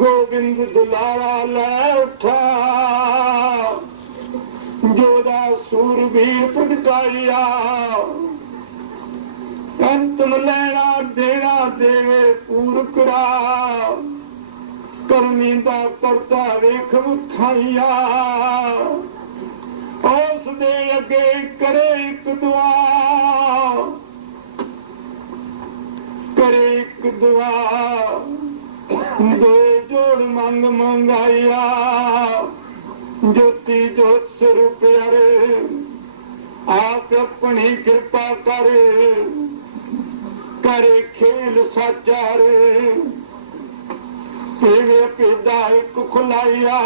गोबिंद दुलारा लै उठा, जोदा सूरवीर पुटकाइया। अंतम लैना देना देवे पूरकड़ा, करनी दा करता वेख विखाइया। उस दे अगे करे एक दुआ, करे एक दुआ, दो जोड़ मंग मंगाइया। ज्योति जोत स्वरूप प्यारे, आप अपनी कृपा करे, करे खेल साचारे। तेरे पेदा एक खुलाइया,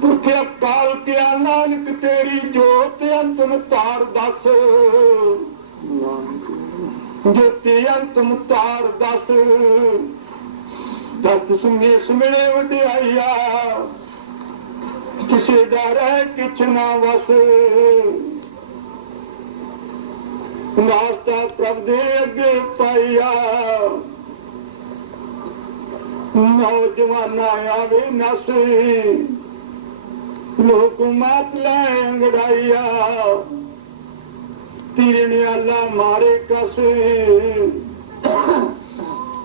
पुरखे काल के नानक तेरी जोत अंतम तार दस। ज्योति अंतम तार दस, दस संदेश मिले वड्याइया। किसे दा रह किछ ना वस, वास्ता प्रभ दे अगे पाइया। नौजवाना आवे नस, लोक मात लै अंगड़ाइया। तीरने आला मारे कस,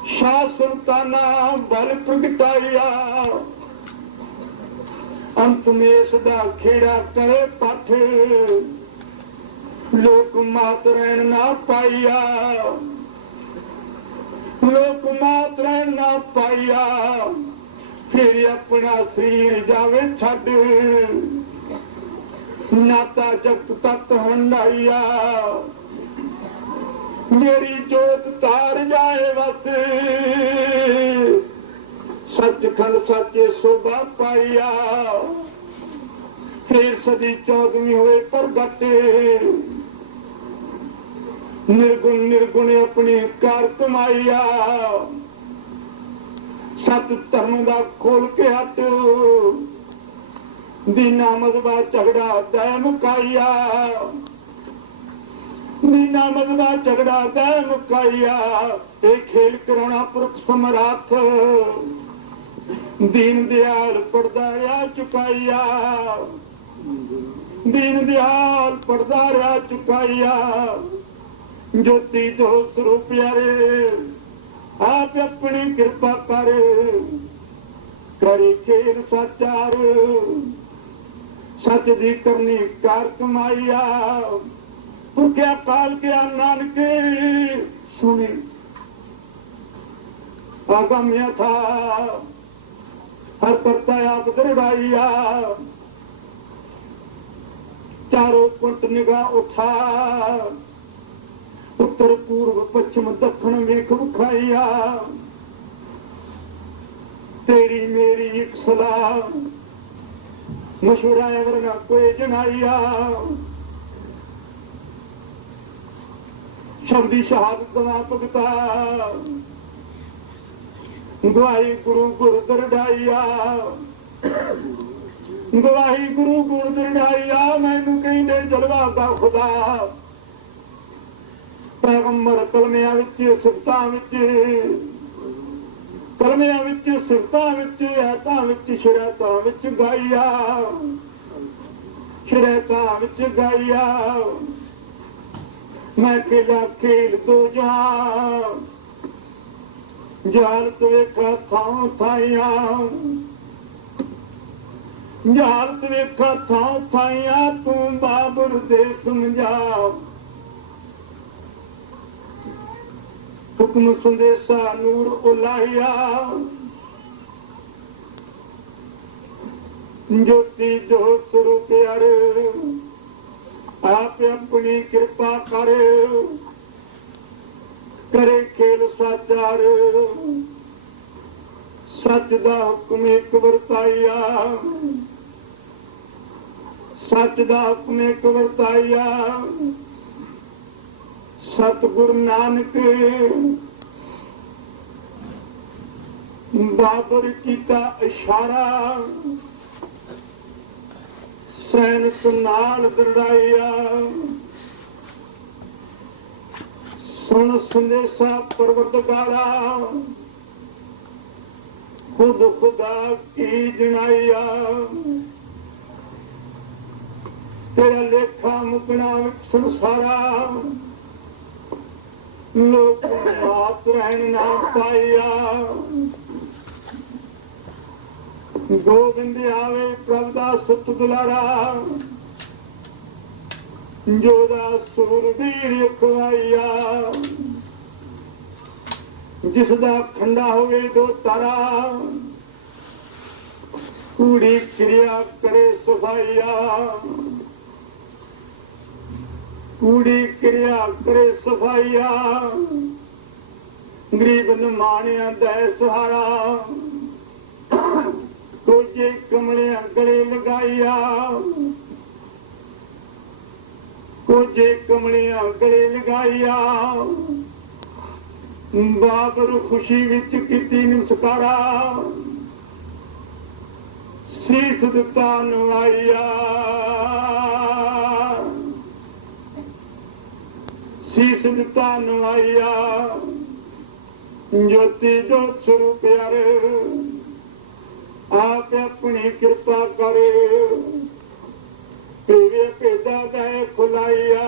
शाह सुल्ताना बल प्रगटाइया। अंत में इसदा खेड़ा करे पठ, लोक मात रहन ना पाइया। लोक मात रहन ना पाइया, फिर अपना शरीर जावे छड। नाता जगत तत हंडाइया, मेरी जोत तार जाए बस। सचखंड सचे शोभा पाइया, फिर सदी 14वीं हुए प्रगट। निर्गुण निर्गुण अपनी कार कमाइया, सत धर्म दा खोल के हट। दीना मजबा झगड़ा दै मुकाइया, दीना मजबा झगड़ा दै मुकाइया। ये खेल कराना पुरख समराथ, दीन दयाल पड़दा रहा चुकाइया। दीन दयाल पड़दा रहा चुकाइया। ज्योति जो स्वरूप प्यारे, आप अपनी कृपा करे, करे खेल साचार। सच दी करनी कार कमाइया, पुरख्या काल के नानक सुनी आगम्य था। हर करता आप दृढ़ाइया, चारों पंट निगाह उठा। उत्तर पूर्व पश्चिम दक्षिण वेख विखाइया। तेरी मेरी एक सलाह, मशवरा वरना कोई जनाइया। शब्दी शहादत दवा भगता, गवाही गुरु गुरु दरडाइया। गवाही गुरु गुरु दरडाइया, मैनू कहते जलवा दा खुदा। पैगंबर कलमिया विच सिफतां विच, कलमिया विच सिफतां विच, ऐतां विच शरैतां विच गाइया। शरैतां विच गाइया। मैं खेला खेल दो जहां, जालत वेखा थां थाइया। जालत वेखा थां थाइया, तू बाबर दे समझा। हुक्म संदेशा नूर उलाहिया। ज्योति जो स्वरूप प्यारे, आप अपनी कृपा करे, करे खेल साचार। सच दा हुक्म एक वरताइया, सच दा हुक्म एक वरताइया। सतगुरु नानक बाबर कीता इशारा, सैनिक नाल दरड़ाइया। सुन संदेशा परवरदिगारा, खुद खुदा की जनाइया तेरा लेखा मुकना संसारा लोक बात रहन ना पाइया गोबिंद आवे प्रभ दा सुत दुलारा जोदा सूरवीर खवाइया जिसदा खंडा होवे दो तारा कूड़ी क्रिया करे सफाइया कूड़ी क्रिया करे सफाइया गरीब नमाणिया दै सहारा कोजे कमलिया गले लगाइया कोजे कमलिया गले लगाइया बाबर खुशी विच कीती नमस्कारा सीस दिता नवाइया सीस दिता नवाइया ज्योति जोत स्वरूप प्यारे आप अपनी कृपा करे प्रिय भेदा दे खुलाइया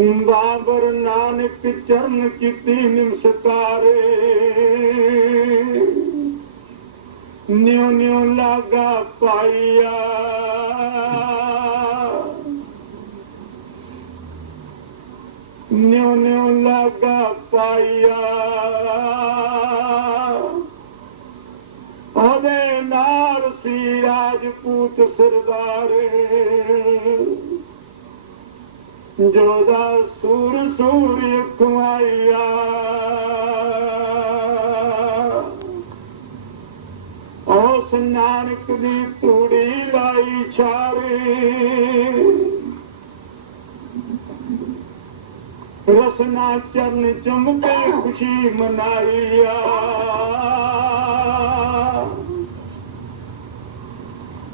बाबर नानक चरण कीती नमस्कारे न्यू न्यू लागा पाइया न्यू न्यू लागा पाइया ओदे नाल सी राजपूत सरदार जोदा सूर सूर्य कमाइया उस नानक दी तूड़ी लाई छारे रसना चरण चुमके खुशी मनाइया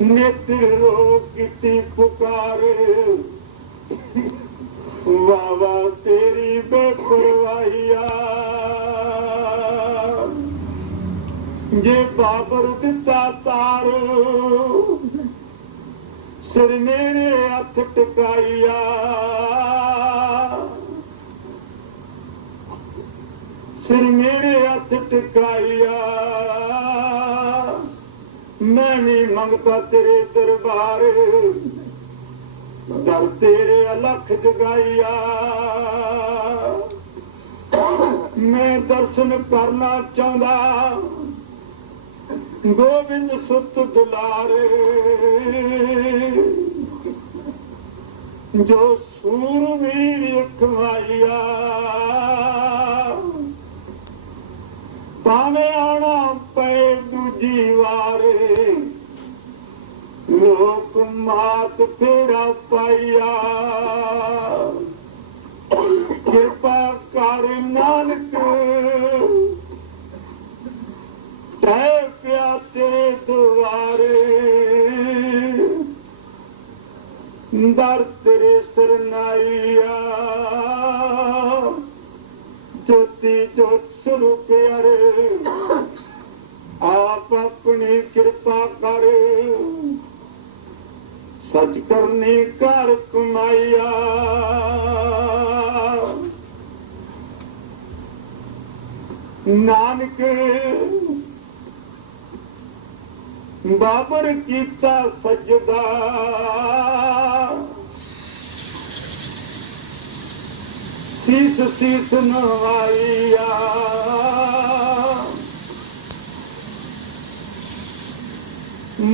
नेत्र रोग की पुकारे बाबा तेरी बेपरवाहिया जे बाबर दिता तार सिर मेरे हथ टकाइया सिर मेरे हथ टकाइया मैं भी मंगता तेरे दरबार दर तेरे अलख जगाइया मैं दर्शन करना चाहता गोविंद सुत दुलारे जो सूरवीर खवाइया भावे आना पे दूजी वारे लोक मात फेरा पाइया कृपा कर नानक तै प्या तेरे द्वारे दर तेरे सरनाइया ज्योति ज्योत स्वरूप अरे आप अपनी कृपा कर सच करनी कर कमाइया नानक बाबर कीता सजदा सीस सीस नवाइया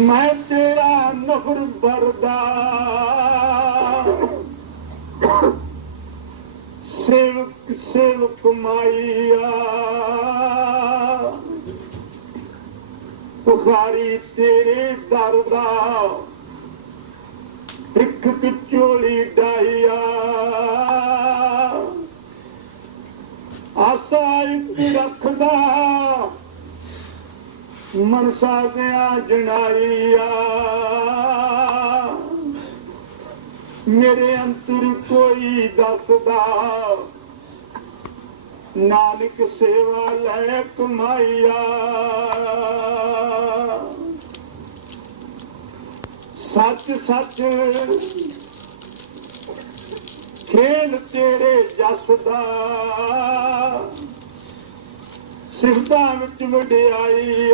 मैं तेरा नफर बरदा सेवक सेवक माइया पुखारी तेरे दरदा एक चोली डाइया आशा एक रखदा मनसा गया जनाइया मेरे अंतर कोई दसदा नानक सेवा लै कमाइया सच सच खेल तेरे जस दा सिफतां विच वडियाई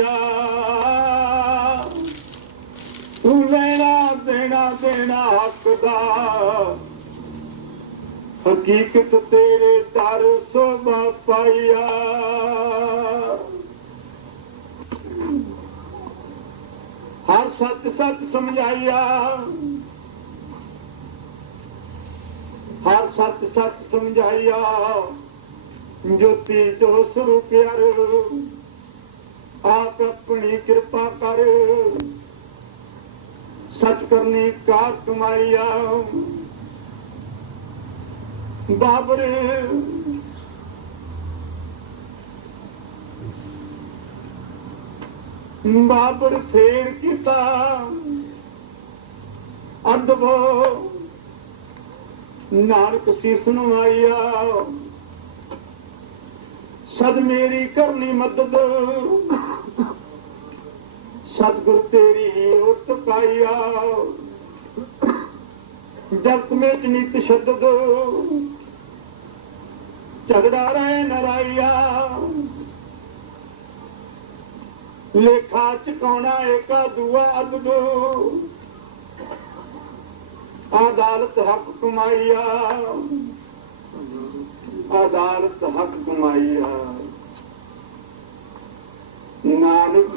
तू लेना देना देना हक दा हकीकत तेरे दर सोभा पाइया हर सच सच समझाइया हर सच सच समझाइया ज्योति जो स्वरूप यार आप अपनी कृपा कर सच करनी का कमाइया बाबर बाबर फेर किता अदबो नानक सीस आइया सद मेरी करनी मदद सतगुर तेरी उत पाइया जगत में नित शब्द झगड़ा रहे नराइया लेखा चुकाना एका दुआ अदब अदालत हक कमाइया अदालत हक कमाइया नानक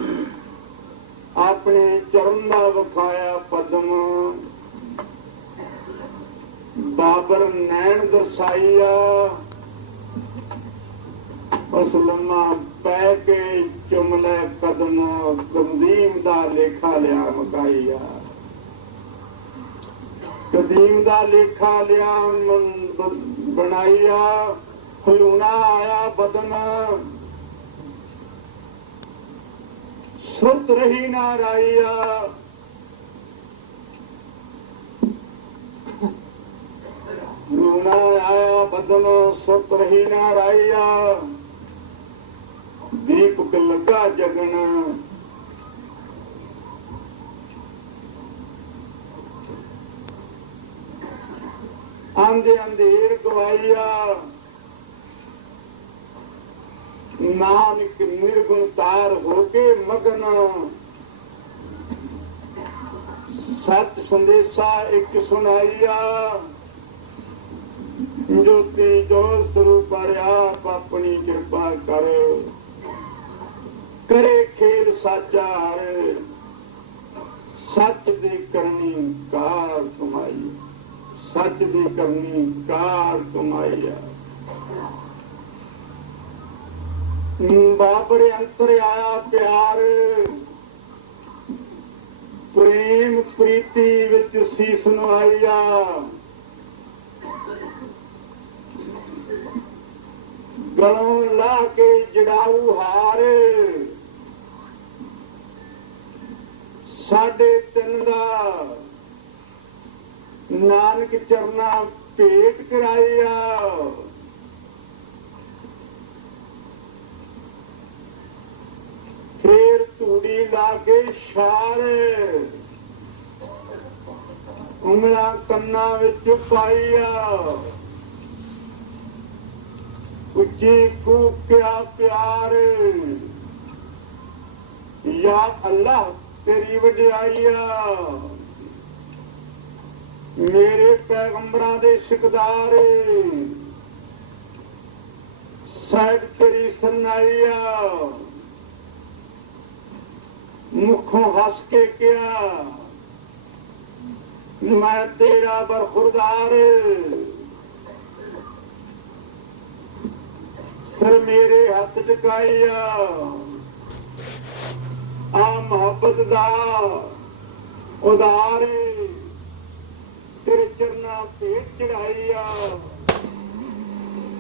अपने चरण का विखाया पदम बाबर नैन दसाइया उस लम्मा पै के चुमले कदम कदीम दा लेखा लिया मकाइया कदीम दा लेखा लिया बनाइया हलूना आया बदन सुत रही ना राइया लूना आया बदन सुत रही ना राइया दीपक लगा जगन आंदे अंधेर गवाइया नानक निर्गुण तार होके मगन सत संदेशा एक सुनाइया ज्योति जो स्वरूप आप अपनी कृपा करे करे खेल साचा सच दी करनी कार कमाई सच दी करनी कार कमाई बाबरे अंतर आया प्यार प्रेम प्रीति विच सीस नवाइया गलों ला के जड़ाऊ हार साढ़े तीन दा नानक चरना भेंट कराइया फिर तूड़ी लागे शार उंगला कन्ना विच पाइया उच्ची कूकिया प्यार या अल्लाह तेरी वडियाइया मेरे पैगंबरां दे सिकदार साहिब तेरी सन्नाइया मुखों हंस के क्या मैं तेरा बरखुरदार सर मेरे हथ टकाइया आ मोहब्बत दा उदार तेरे चरना भेंट चढ़ाइया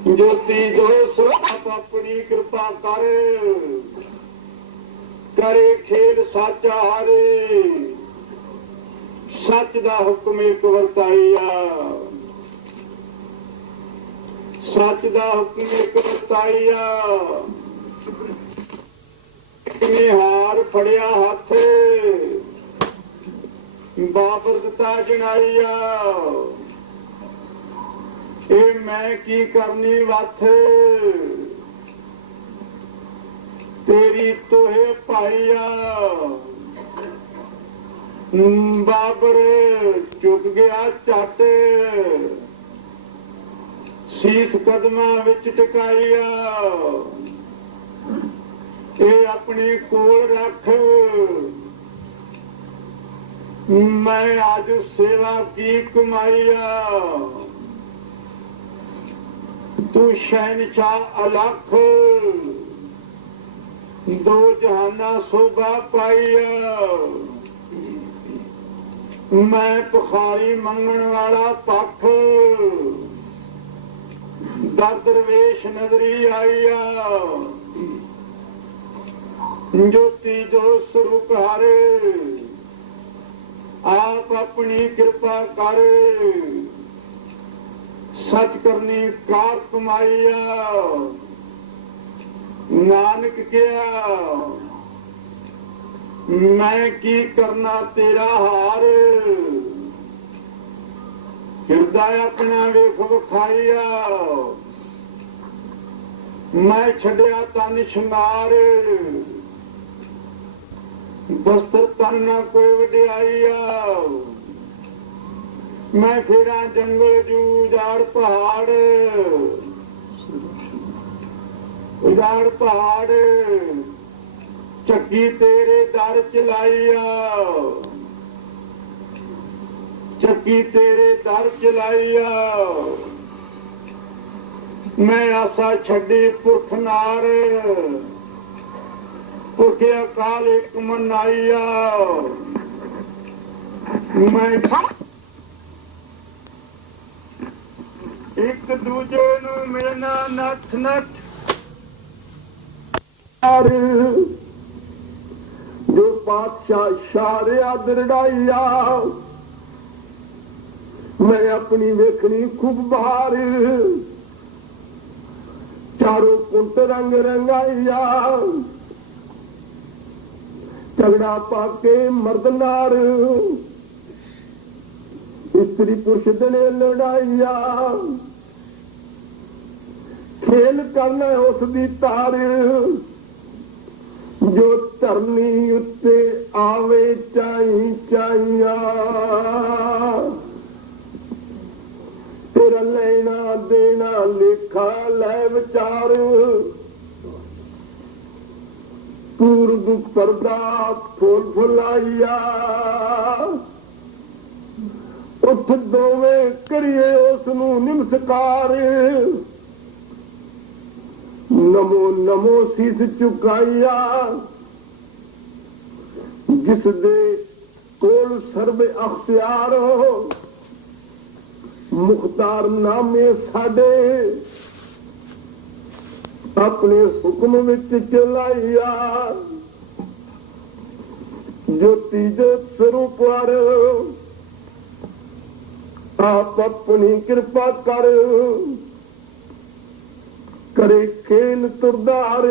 ज्योति जो आप अपनी कृपा कर करे खेल साचा हारे सच दा हुक्म एक वरताइया सच दा हुक्म एक बताइया हार फड़िया हथ बाबर दिता जनाइया ए मैं की करनी वथ तेरी तोहे पाइया बाबर चुक गया झट शीश कदमां विच टिकाइया ये अपनी कोल रख मैं आज सेवा की कमाइया तू शहनशाह अलख दो जहाना शोभा पाइया मैं पुखारी मंगण वाला पख दरवेश नजरी आईया ज्योति जो स्वरूप हारे आप अपनी कृपा कर सच करनी कार कमाइया नानक क्या मैं की करना तेरा हार हृदय अपना वेख विखाइया मैं छड़िया तन शंगार बस्तर तन न कोई वड्याइया मैं फिरा जंगल जू उजाड़ पहाड़ चक्की तेरे दर चलाइया चक्की तेरे दर चलाइया मैं आशा छड़ी पुरख नार पुरखे अकाल एक मनाइया मैं एक दूजे नू मिलना नठ नठ जो पातशाह शारिया दरड़ाइया मैं अपनी वेखनी खूब बहार चारों कुंट रंग रंगाइया झगड़ा पाके मर्द नार स्त्री पुरुष दने लड़ाइया खेल करना उसकी तार जो धरनी उत्ते आवे चाई चाइया तेरा लेना देना लेखा लै विचार पूर्व पर्दा फुल फुलाइया उठ दोवे करिए उसनू निमस्कार नमो नमो सीस चुकाइया जिस दे कोल सर्व अख्तियार हो मुख्तार नामे साडे अपने हुक्म विच चलाइया ज्योति जोत स्वरूप आप अपनी कृपा कर करे खेल तुरदार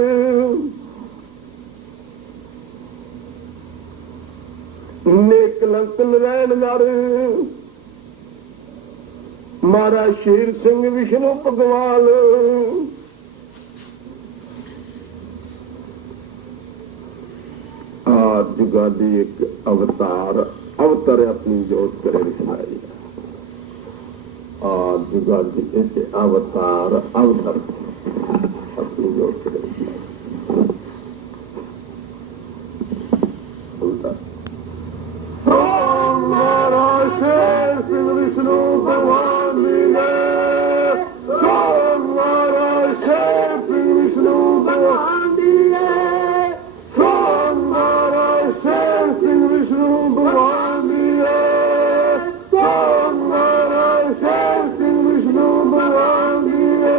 नेक लंकन रैन नर मारा शेर सिंह विष्णु भगवान जुगादी एक अवतार अवतर अपनी जोत करे विखनाई जुगादी एक अवतार अवतर अपनी जोत करे मारा शेर सिंह विष्णु भगवान मिले मारा शेर सिंह विष्णु भगवान मिले शेर सिंह विष्णु भगवान मिले मारा शेर सिंह विष्णु भगवान मिले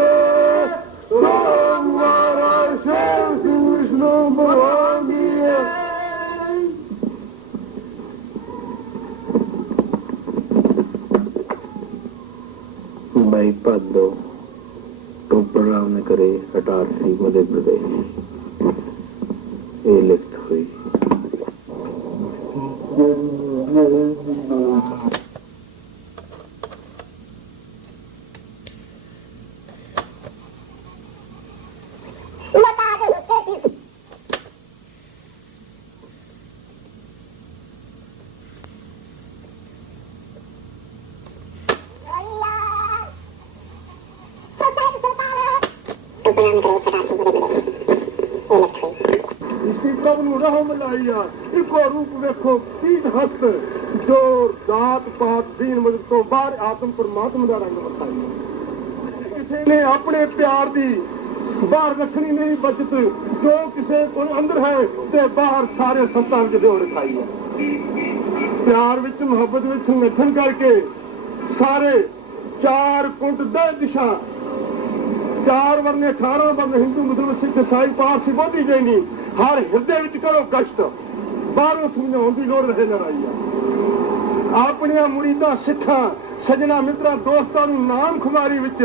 ਇਹ ਲਿਖਤ ਹੋਈ। इको रूप देखो तीन हस्त जो जात पात दीन मजहब तो बाहर आत्म परमात्मा का रंग बताई। किसी ने अपने प्यार की बाहर रखनी नहीं बचत, जो किसी को अंदर है ते बाहर सारे संतां च दो रखाई है। प्यार विच मुहब्बत विच संगठन करके सारे चार कुंट 10 दिशा 4 वरने 18 वरने हिंदू मुस्लिम सिख ईसाई पारसी बोधी जैनी हर हिरदे विच करो कष्ट, बाहरों समझाने की लोड़ रहे लड़ाई है। अपनिया मुरीदा सिखा सजना मित्रा दोस्तों नाम खुमारी विच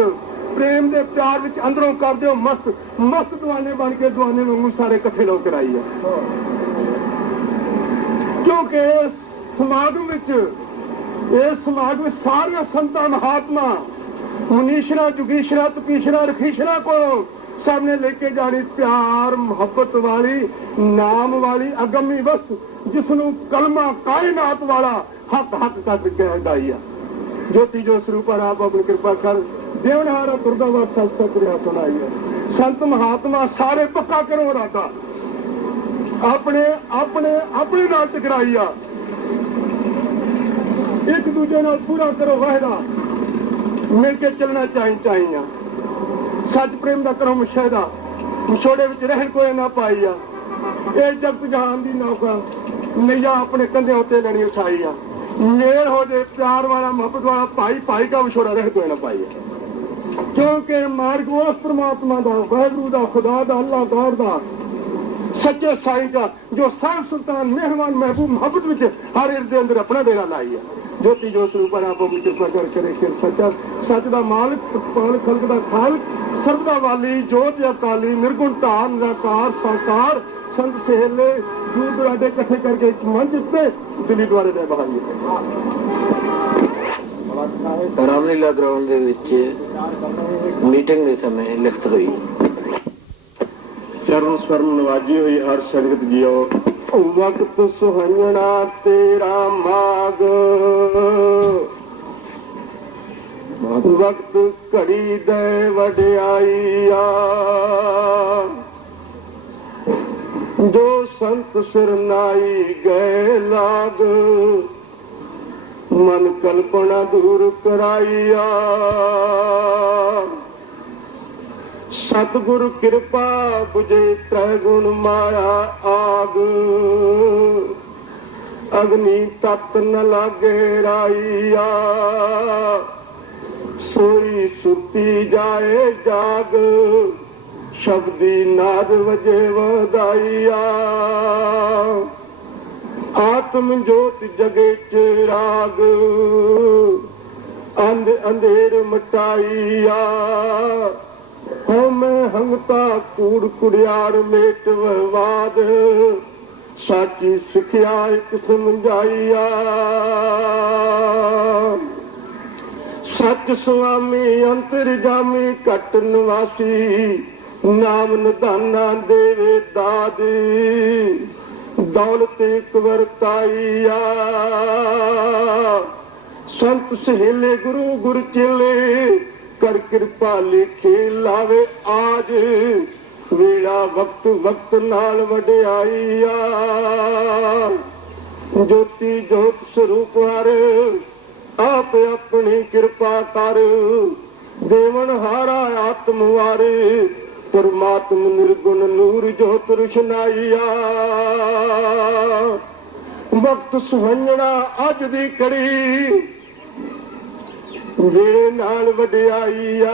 प्रेम दे प्यार विच अंदरों कर दो मस्त मस्त दवाने बन के दवाने वांगू सारे कट्ठे लोग कराई है। क्योंकि समाज में सारिया संतां महात्मा मुनीशरा जुगीशरा तपीशरा रखीशरा को सामने लेके जानी प्यार मोहब्बत वाली नाम वाली अगमी वस्तु जिसनों कलमा कायनात वाला हक हक कर कहदाई है। ज्योति जो स्वरूप आप अपनी कृपा कर देवनहारा तुरदावाद संस्था क्रिया सुनाई है। संत महात्मा सारे पक्का करो राधा अपने अपने अपने नाल टकराई है। एक दूजे नाल पूरा करो वायदा मिलके चलना चाहिए। सच प्रेम का करो मुशाहिदा विछोड़े विच रहन कोई ना पाई आ। ये जगत जहान की नौका नैया अपने कंधे उत्ते लेनी उठाई आ। मेल हो जाए प्यार वाला मोहब्बत वाला भाई भाई का विछोड़ा रह कोई ना पाई है। क्योंकि मार्ग उस परमात्मा का वाहिगुरू का खुदा का अल्लाह गौर का सच्चे साई का जो सर्व सुल्तान मेहरबान महबूब मोहब्बत विच हर इर्द के अंदर अपना डेरा लाई है। ज्योति जो स्वरूप आप अपनी कृपा करके सच्चा सच का मालिक पाल खल्क का खालक सर्व का वाली जोत अकाली निर्गुण धार निराकार साकार संत सहेले दूर दराडे इकट्ठे करके एक मंच पे दिल्ली द्वारे दे बहाली रामलीला ग्राउंड ਦੇ ਵਿੱਚ ਮੀਟਿੰਗ ਦੇ ਸਮੇਂ ਲਿਖਤ ਹੋਈ। चरण स्वर्ण नवाजी हुई हर संगत जियो वक्त सुहंजना तेरा माग वक्त घड़ी दे वड्याईया जो संत सिरनाई गए लाग मन कल्पना दूर कराईया सतगुरु कृपा बुझे त्रैगुण माया आग अग्नि तत् न लागे राइया सोई सुती जाए जाग शब्दी नाद वजे वदाइया आत्म जोत जगे चिराग अंध अंधेर मटाइया मैं हंगता कूड़ कुड़ियार मेट विवाद साची सिखिया एक समझाइया सच स्वामी अंतरजामी घट निवासी नाम निधाना देवे दादी दौलत एक वरताइया संत सहेले गुरु गुर चेले कर कृपा लिखे लावे आज वेला वक्त वक्त नाल वड्याईया ज्योति जोत स्वरूप हर आप अपनी कृपा कर देवन हारा आत्म वारे परमात्म निर्गुण नूर जोत रुशनाईया वक्त सुहंजना अज दी कड़ी मेरे नाल वड्याईया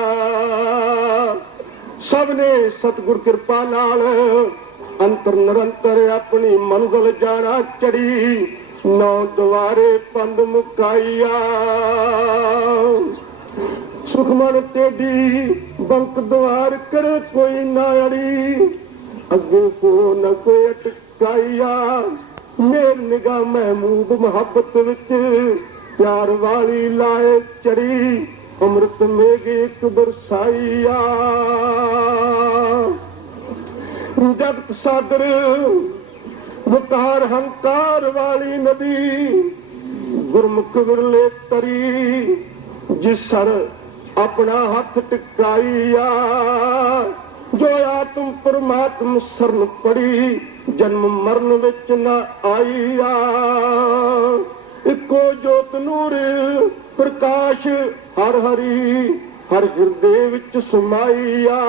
सबने सतगुर कृपा नाल अंतर निरंतर अपनी मंजिल जाना चढ़ी नौ द्वारे पंद मुकाईया सुखमन टेडी बंक द्वार करे कोई ना अड़ी ਅੱਗੇ ਕੋ ਨ ਕੋਈ ਅਟਕਾਈਆ ਮੇਰ ਨਿਗਾਹ ਮਹਿਮੂਦ ਮੁਹੱਬਤ ਵਿੱਚ ਪਿਆਰ ਵਾਲੀ ਲਾਏ ਚੜੀ ਅੰਮ੍ਰਿਤ ਮੇਘ ਇੱਕ ਬਰਸਾਈਆ ਜਗਤ ਸਾਗਰ ਵਿਕਾਰ ਹੰਕਾਰ ਵਾਲੀ ਨਦੀ ਗੁਰਮੁਖ ਵਿਰਲੇ ਤਰੀ ਜਿਸ ਸਰ ਆਪਣਾ ਹੱਥ ਟਿਕਾਈਆ ਜੋ ਆਤਮ ਪਰਮਾਤਮ ਸਰਨ ਪੜੀ ਜਨਮ ਮਰਨ ਵਿੱਚ ਨਾ ਆਈਆ ਇੱਕੋ ਜੋਤ ਨੂਰ ਪ੍ਰਕਾਸ਼ ਹਰ ਹਰੀ ਹਰ ਹਿਰਦੇ ਵਿੱਚ ਸਮਾਈਆ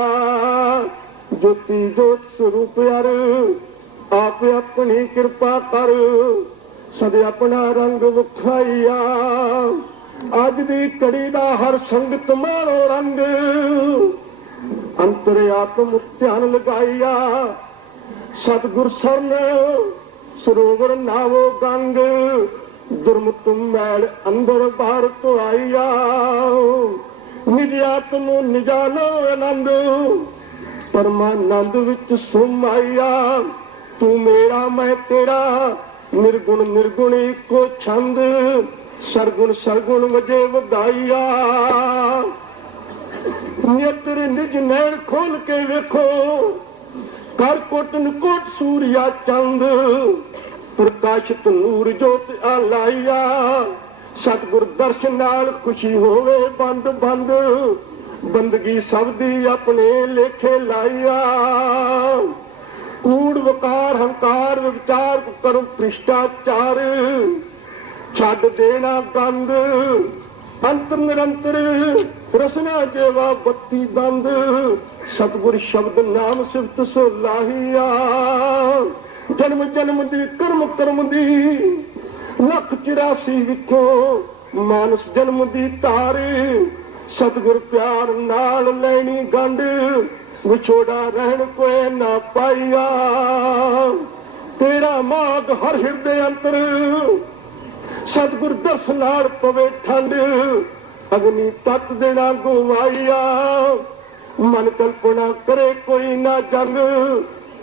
ਜੋਤੀ ਜੋਤ ਸਰੂਪ ਹਰ ਆਪ ਆਪਣੀ ਕਿਰਪਾ ਕਰ ਸਦ ਆਪਣਾ ਰੰਗ ਵਿਖਾਈਆ ਅੱਜ ਦੀ ਘੜੀ ਦਾ ਹਰ ਸੰਗਤ ਮਾਰੋ ਰੰਗ ਅੰਤਰ ਆਤਮ ਧਿਆਨ ਲਗਾਈਆ ਸਤਿਗੁਰ ਸਰਨ ਸਰੋਵਰ ਨਾਵੋ ਗੰਗ ਦੁਰਮਤ ਮੈਲ ਅੰਦਰ ਬਾਹਰ ਤੋਂ ਆਈਆ ਨਿਜ ਆਤਮ ਨਿਜਾਨੋ ਆਨੰਦ ਪਰਮਾਨੰਦ ਵਿੱਚ ਸਮਾਈਆ ਤੂੰ ਮੇਰਾ ਮੈਂ ਤੇਰਾ ਨਿਰਗੁਣ ਨਿਰਗੁਣ ਇੱਕੋ ਛੰਦ ਸਰਗੁਣ ਸਰਗੁਣ ਵਜੇ ਵਧਾਈਆ ਨੇਤਰ ਨਿਜ ਨੈਣ ਖੋਲ ਕੇ ਵੇਖੋ ਕਰ ਕੋਟਨ ਕੋਟ ਸੂਰਿਆ ਚੰਦ ਪ੍ਰਕਾਸ਼ਿਤ ਨੂਰ ਜੋਤ ਆਲਾਈਆ ਸਤਿਗੁਰ ਦਰਸ਼ਨ ਨਾਲ ਖੁਸ਼ੀ ਹੋਵੇ ਬੰਦ ਬੰਦ ਬੰਦਗੀ ਸਭ ਦੀ ਆਪਣੇ ਲੇਖੇ ਲਾਈਆ ਕੂੜ ਵਕਾਰ ਹੰਕਾਰ ਵਿਚਾਰ ਕਰਮ ਭ੍ਰਿਸ਼ਟਾਚਾਰ ਛੱਡ ਦੇਣਾ ਗੰਦ ਅੰਤਰ ਨਿਰੰਤਰ ਰਸਨਾ ਜੇਵਾ ਬੱਤੀ ਦੰਦ ਸਤਿਗੁਰ ਸ਼ਬਦ ਨਾਮ ਸਿਫਤ ਸੋਲਾਹੀਆ ਜਨਮ ਜਨਮ ਦੀ ਕਰਮ ਕਰਮ ਦੀ 184 ਵਿੱਚੋਂ ਮਾਨਸ ਜਨਮ ਦੀ ਧਾਰ ਸਤਿਗੁਰ ਪਿਆਰ ਨਾਲ ਲੈਣੀ ਗੰਢ ਵਿਛੋੜਾ ਰਹਿਣ ਕੋਈ ਨਾ ਪਾਈਆ ਤੇਰਾ ਮਾਗ ਹਰ ਹਿਰਦੇ ਅੰਤਰ ਸਤਿਗੁਰ ਦਰਸ਼ਨ ਨਾਲ ਪਵੇ ਠੰਡ ਅਗਨੀ ਤਤ ਦੇਣਾ ਗਵਾਈਆ ਮਨ ਕਲਪਨਾ ਕਰੇ ਕੋਈ ਨਾ ਜੰਗ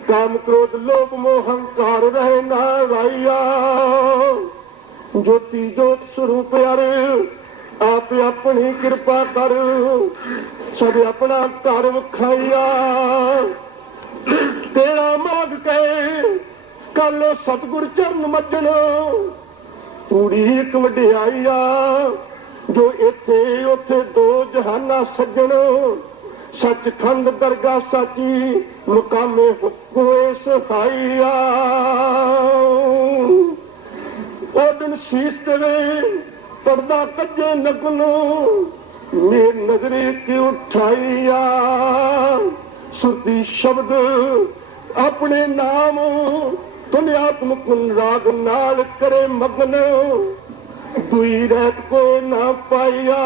ਕਾਮ ਕ੍ਰੋਧ ਲੋਭ ਮੋਹ ਹੰਕਾਰ ਰਹੇ ਨਾ ਰਾਈਆ ਜੋਤੀ ਜੋਤ ਸਰੂਪ ਹਰ ਆਪ ਆਪਣੀ ਕਿਰਪਾ ਕਰ ਸਭ ਆਪਣਾ ਘਰ ਵਿਖਾਈਆ ਤੇਰਾ ਮਾਗ ਕਹੇ ਕੱਲ ਸਤਿਗੁਰ ਚਰਨ ਮੱਜਣ ਤੂੜੀ ਇੱਕ ਵਡਿਆਈਆ ਜੋ ਇੱਥੇ ਉੱਥੇ ਦੋ ਜਹਾਨਾ ਸੱਜਣ ਸੱਚਖੰਡ ਦਰਗਾਹ ਸਾਚੀ ਮੁਕਾਮੇ ਹੋਏ ਸਹਾਈਆ ਉਹ ਦਿਨ ਸੀਸ ਦੇਵੇ ਪਰਦਾ ਕੱਜੇ ਨਗਨੋ ਮੇਰ ਨਜ਼ਰੇ ਕਿ ਉਠਾਈਆ ਸੁਰਤੀ ਸ਼ਬਦ ਆਪਣੇ ਨਾਮ ਤੁਮ ਆਤਮਕ ਰਾਗ ਨਾਲ ਕਰੇ ਮਗਨ ਦੁਈ ਰਹਿਤ ਕੋ ਨਾ ਪਾਈਆ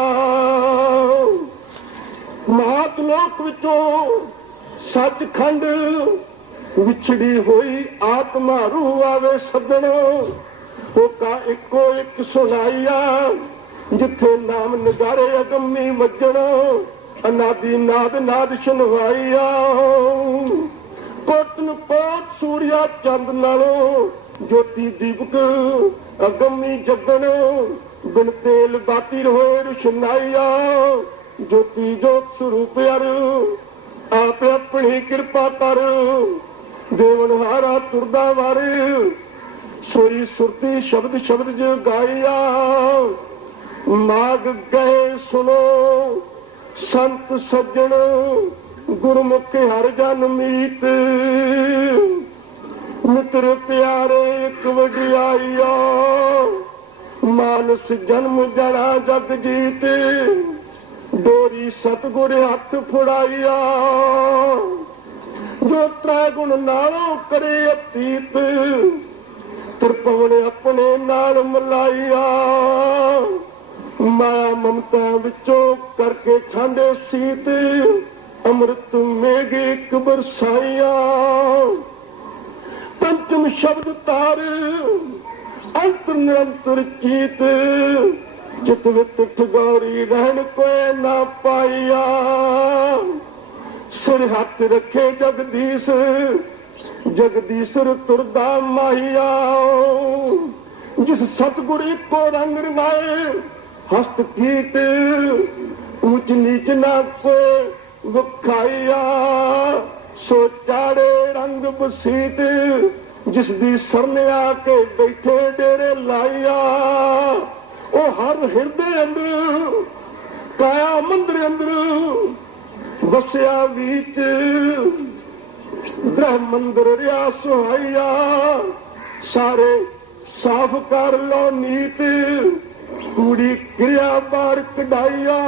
ਮਾਤ ਲੋਕ ਵਿੱਚੋਂ ਸੱਚਖੰਡ ਵਿਛੜੀ ਹੋਈ ਆਤਮਾ ਰੂਹ ਆਵੇ ਸੱਜਣ ਹੋਕਾ ਇੱਕੋ ਇੱਕ ਸੁਣਾਈਆ ਜਿੱਥੇ ਨਾਮ ਨਗਾਰੇ ਅਗੰਮੀ ਵੱਜਣ ਅਨਾਦੀ ਨਾਦ ਨਾਦ ਸੁਣਵਾਈਆ ਕੋਟਨ ਕੋਟ ਸੂਰਿਆ ਚੰਦ ਨਾਲੋਂ ਜੋਤੀ ਦੀਪਕ ਅਗੰਮੀ ਜਗਣ ਬਿਨ ਤੇਲ ਬਾਤੀ ਹੋਏ ਰੁਸ਼ਨਾਈਆ ਜੋਤੀ ਜੋਤ ਸਰੂਪ ਹਰ ਆਪ ਆਪਣੀ ਕਿਰਪਾ ਕਰ ਦੇਵਨ ਹਾਰਾ ਤੁਰਦਾ ਵਾਰ ਸੋਈ ਸੁਰਤੀ ਸ਼ਬਦ ਸ਼ਬਦ ਜੋ ਗਾਇਆ ਮਾਗ ਗਏ ਸੁਨੋ ਸੰਤ ਸੱਜਣ ਗੁਰਮੁਖ ਹਰ ਜਨ ਮੀਤ ਮਿੱਤਰ ਪਿਆਰੇ ਇੱਕ ਵਡਿਆਈਆ ਮਾਨਸ ਜਨਮ ਜੜਾ ਜਗ ਜੀਤ ਡੋਰੀ ਸਤਿਗੁਰ ਹੱਥ ਫੜਾਈਆ ਜੋ ਤ੍ਰੈ ਗੁਣ ਨਾਲੋਂ ਕਰੇ ਅਤੀਤ ਤ੍ਰਿਪਵਨ ਆਪਣੇ ਨਾਲ ਮਲਾਈਆ ਮਾਇਆ ਮਮਤਾ ਵਿੱਚੋਂ ਕਰਕੇ ਠੰਡੇ ਸੀਤ ਅੰਮ੍ਰਿਤ ਮੇਘ ਇੱਕ ਬਰਸਾਈਆ ਪੰਚਮ ਸ਼ਬਦ ਤਾਰ ਅੰਤਰ ਨਿਰੰਤਰ ਚੀਤ ਚਿਤ ਵਿਤ ਠਗੌਰੀ ਰਹਿਣ ਕੋਈ ਨਾ ਪਾਈਆ ਸਿਰ ਹੱਥ ਰੱਖੇ ਜਗਦੀਸ਼ जगदीश्वर तुरदा माहिया जिस सतगुर को रंग रंगाए हस्त कीट ऊंच नीच न को विखाइया सो चाड़े रंग बसीट जिस दी सरने आके बैठे डेरे लाइया ओ हर हिरदे अंदर काया मंदिर अंदर बसिया बीच ग्रह मंदिर रिया सुहाइया सारे साफ कर लो नीत कूड़ी क्रिया बार कढ़ाइया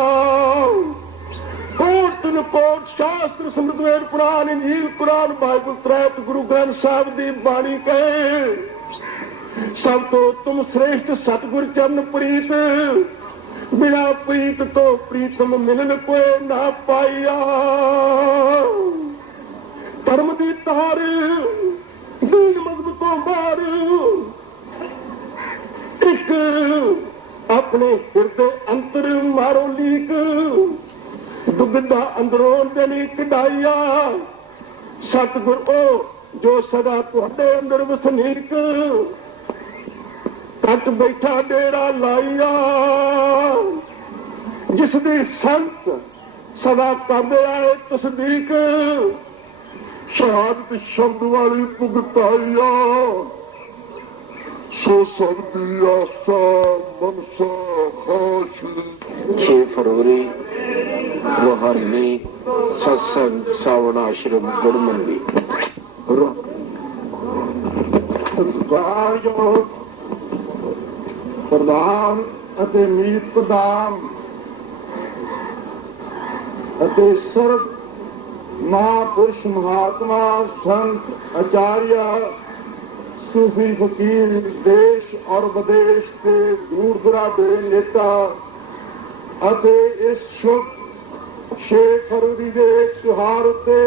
कोट न कोट शास्त्र समृत वेद पुराण इंजील कुरान बाइबल त्रैत गुरु ग्रंथ साहिब दी बाणी कहे सब तो तुम श्रेष्ठ सतगुर चरण प्रीत बिना प्रीत तो प्रीतम मिलन कोई ना पाइया धर्म दी तार दीन मजहब तो बाहर एक अपने हिरदे अंतर मारो लीक दुगदा अंदरों देनी कढ़ाइया सतगुर ओ जो सदा तुहाडे अंदर वसनीक तट बैठा डेरा लाइया जिसदी संत सदा करदे आए तसदीक शहादत शब्द वाली भुगताइया सो सबदी आसा मनसा खाश 6 फरवरी रूहानी सत्संग सावण आश्रम गुड़मंडी ਸਤਿਕਾਰਯੋਗ ਪ੍ਰਧਾਨ ਅਤੇ ਮੀਤ ਪ੍ਰਧਾਨ ਅਤੇ ਸਰਬ ਮਹਾਂਪੁਰਸ਼ ਮਹਾਤਮਾ ਸੰਤ ਆਚਾਰਿਆ सूफी फकीर देश और विदेश के दूर दुराडे नेता ਅਤੇ ਇਸ ਸ਼ੁਭ 6 ਫਰਵਰੀ ਦੇ ਤਿਉਹਾਰ ਉੱਤੇ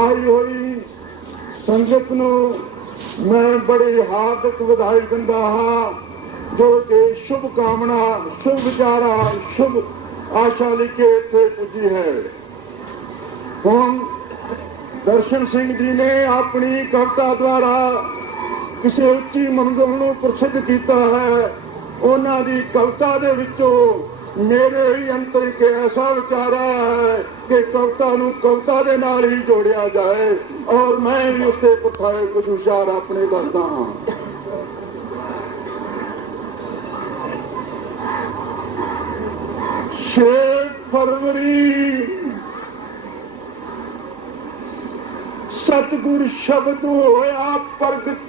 ਆਈ ਹੋਈ ਸੰਗਤ ਨੂੰ ਮੈਂ ਬੜੀ ਹਾਰਦਿਕ ਵਧਾਈ ਦਿੰਦਾ ਹਾਂ ਜੋ ਕਿ ਸ਼ੁਭ ਕਾਮਨਾ ਸ਼ੁਭ ਵਿਚਾਰਾ ਸ਼ੁਭ ਆਸ਼ਾ ਲੈ ਕੇ ਇੱਥੇ ਪੁੱਜੀ ਹੈ। ਹੁਣ ਦਰਸ਼ਨ ਸਿੰਘ ਜੀ ਨੇ ਆਪਣੀ ਕਵਿਤਾ ਦੁਆਰਾ ਕਿਸੇ ਉੱਚੀ ਮੰਜ਼ਿਲ ਨੂੰ ਪ੍ਰਸਿੱਧ ਕੀਤਾ ਹੈ। ਉਹਨਾਂ ਦੀ ਕਵਿਤਾ ਦੇ ਵਿੱਚੋਂ ਮੇਰੇ ਹੀ ਅੰਤਰ ਇੱਕ ਐਸਾ ਵਿਚਾਰਾ ਹੈ ਕਿ ਕਵਿਤਾ ਨੂੰ ਕਵਿਤਾ ਦੇ ਨਾਲ ਹੀ ਜੋੜਿਆ ਜਾਏ ਔਰ ਮੈਂ ਵੀ ਉਸ ਤੇ ਪੁੱਠੇ ਕੁਝ ਵਿਚਾਰ ਆਪਣੇ ਦੱਸਦਾ ਹਾਂ। 6 ਫਰਵਰੀ सतगुर शब्द होया प्रगट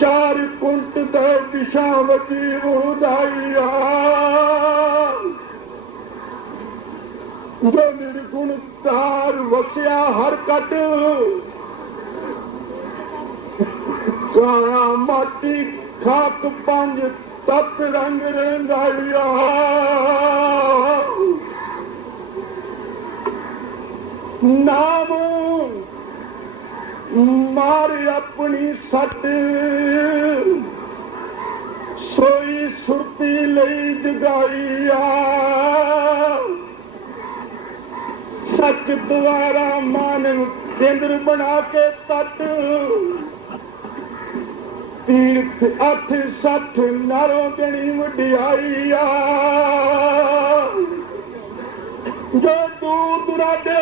4 कुंट दे दिशा वजी उदाइया जो निर्गुण तार वसिया हर कट काया माटी खाक 5 तत रंग रंगाइया नाम मार अपनी सट सोई सुरती लई जगाइया सच द्वारा मानव केंद्र बना के तट तीर्थ 8 60 नारों देनी वडियाइया जो दूर दुराडे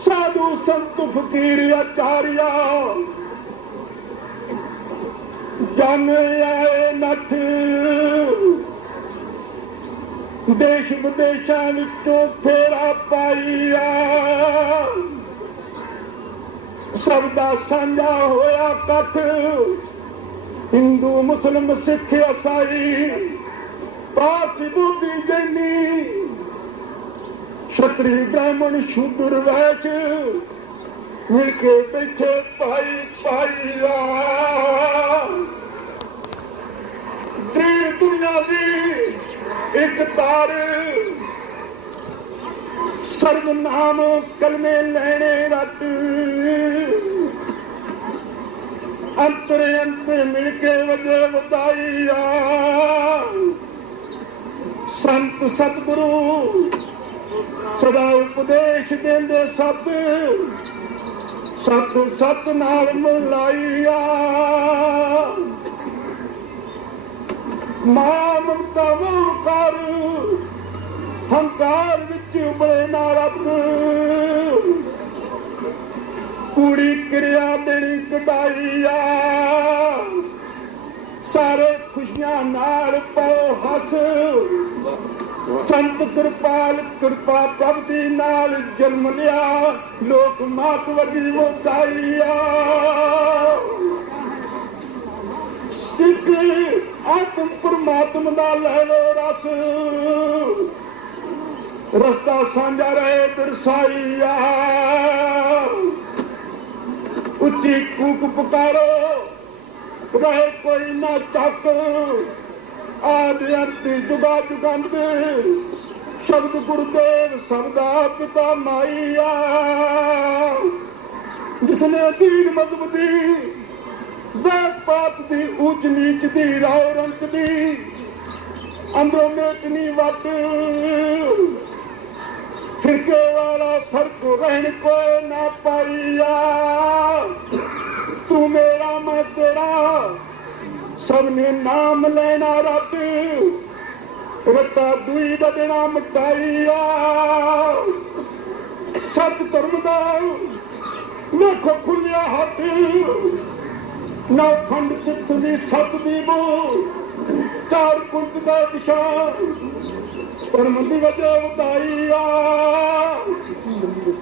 साधु संत फकीर आचार्या जन आए नठ देश विदेशों विचों फेरा पाइया सबदा साझा होया कठ हिंदू मुस्लिम सिख ईसाई पास बुद्धि जैनी क्षत्रिय ब्राह्मण शूद्र वैश्य मिलके बैठे पाई पाइया दीन दुनिया की एक तार सर्वनाम कलमे लेने रट अंतर अंतर मिलके वजे वदाइया संत सतगुरु सदा उपदेश देंदे सत सत सत नाल मिलाइया मां ममता कर हंकार विच उबले ना रख कूड़ी क्रिया देनी कटाइया सारे खुशियां नाल पाओ हथ संत कृपाल कृपा प्रभ दी नाल जन्म लिया लोक मात वगी वसाइया सिख आत्म परमात्मा दा ले लो रस रस्ता साझा रहे दरसाइया उच्ची कूक पुकारो रहे कोई ना चक आदि अंत जुगा जुगंत शब्द गुरुदेव सबदा पिता माइया जिसने दीन मजबूती वैद पाप दी ऊंच नीच दी राव रंक दी अंदरों मेटनी वट फिरके वाला फर्क रहन को ना पाइया तू मेरा मैं तेरा सबने नाम लेना रब रत्ता दुई दा देना मटाइया सत धर्म दा देखो खुलिया हथ नौ खंड सिख दी सत दी बो चार कुंट दा दिशा धर्म दी वजह बताइया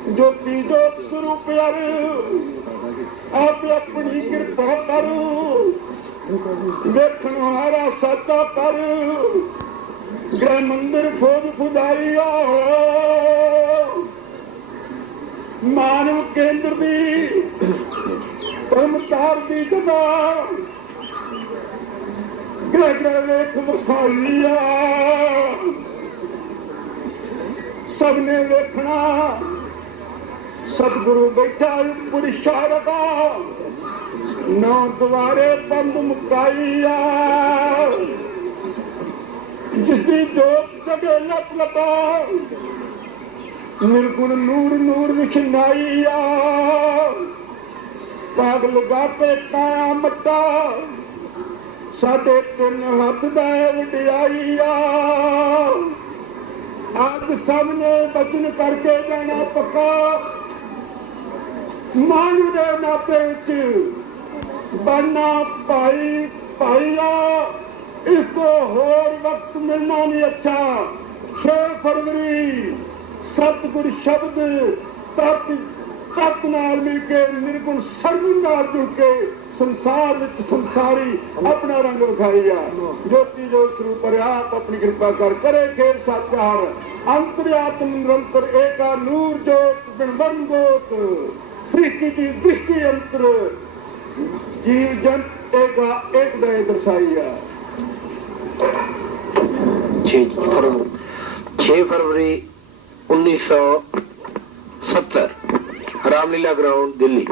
ज्योति जोत स्वरूप यार आप अपनी कृपा कर देखण हारा साचा कर गृह मंदिर फौज खुदाइया मानव केंद्र दी कर्मचार दी जगह गृह गृह वेख विखाइया सबने वेखना सतगुरु बैठा उपर शारदा नौ द्वारे बंद मुकाइया जिसकी जोत जगे लप लपा निर्गुण नूर नूर विखनाइया पाग लगा पे काया मट्टा साढ़े तीन हथ दा वडियाइया आज सामने बचन करके जाना पक्का मानव दे नाते बनना भाई भाईया इसको होर वक्त मिलना नहीं अच्छा 6 फरवरी सतगुर शब्द तत् तत् नाल मिल के निर्गुण सरगुण नाल जुड़ के संसार विच संसारी अपना रंग विखाइया ज्योति जो स्वरूप आप अपनी कृपा कर करे खेल साचार अंतर्यात्म निरंतर एका नूर जोत बिन गोत सृष्टि की दृष्टि अंतर जीव जंत एका एक दय दर्शाइया 6 फरवरी 1970 रामलीला ग्राउंड दिल्ली।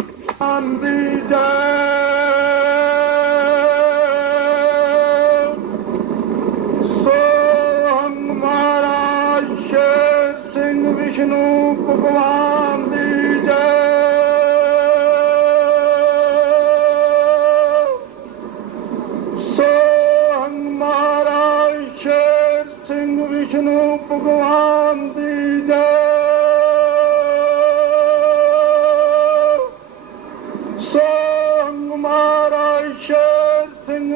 सो हमारा शेर सिंह विष्णु भगवान दी जय। सो हमारा शेर सिंह विष्णु भगवान दी जय।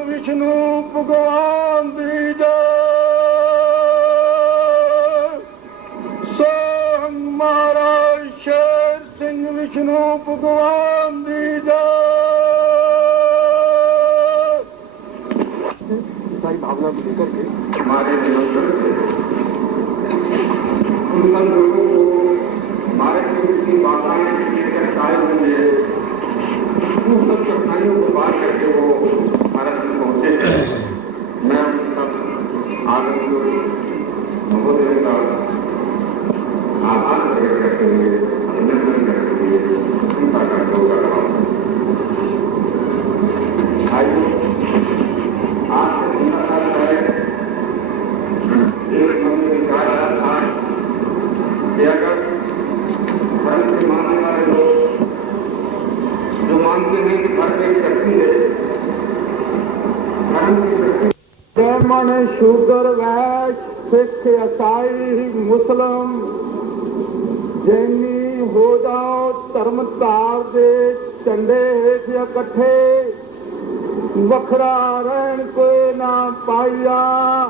विष्णु भगवान दी जय। सो हमारा शेर सिंह विष्णु भगवान दी जय। सारी भावना को लेकर के हमारे निमंत्रण से उन सब लोगों को हमारे की भावनाएं लेकर कायम होंगे उन सब कठिनाइयों को पार करके वो भारत में पहुंचे हैं। मैं सब आदरणीय महोदय का आभार प्रकट करते हुए अभिनंदन करते हुए चिंता करते हुए आज से 15 साल पहले एक मंदिर निकाला था ਸ਼ੂਦਰ ਵੈਸ਼ ਸਿੱਖ ਈਸਾਈ ਮੁਸਲਮ ਜੈਨੀ ਹੋ ਜਾਓ ਧਰਮ ਧਾਰ ਦੇ ਝੰਡੇ ਹੇਠ ਇਕੱਠੇ ਵੱਖਰਾ ਰਹਿਣ ਕੋਈ ਨਾ ਪਾਈਆ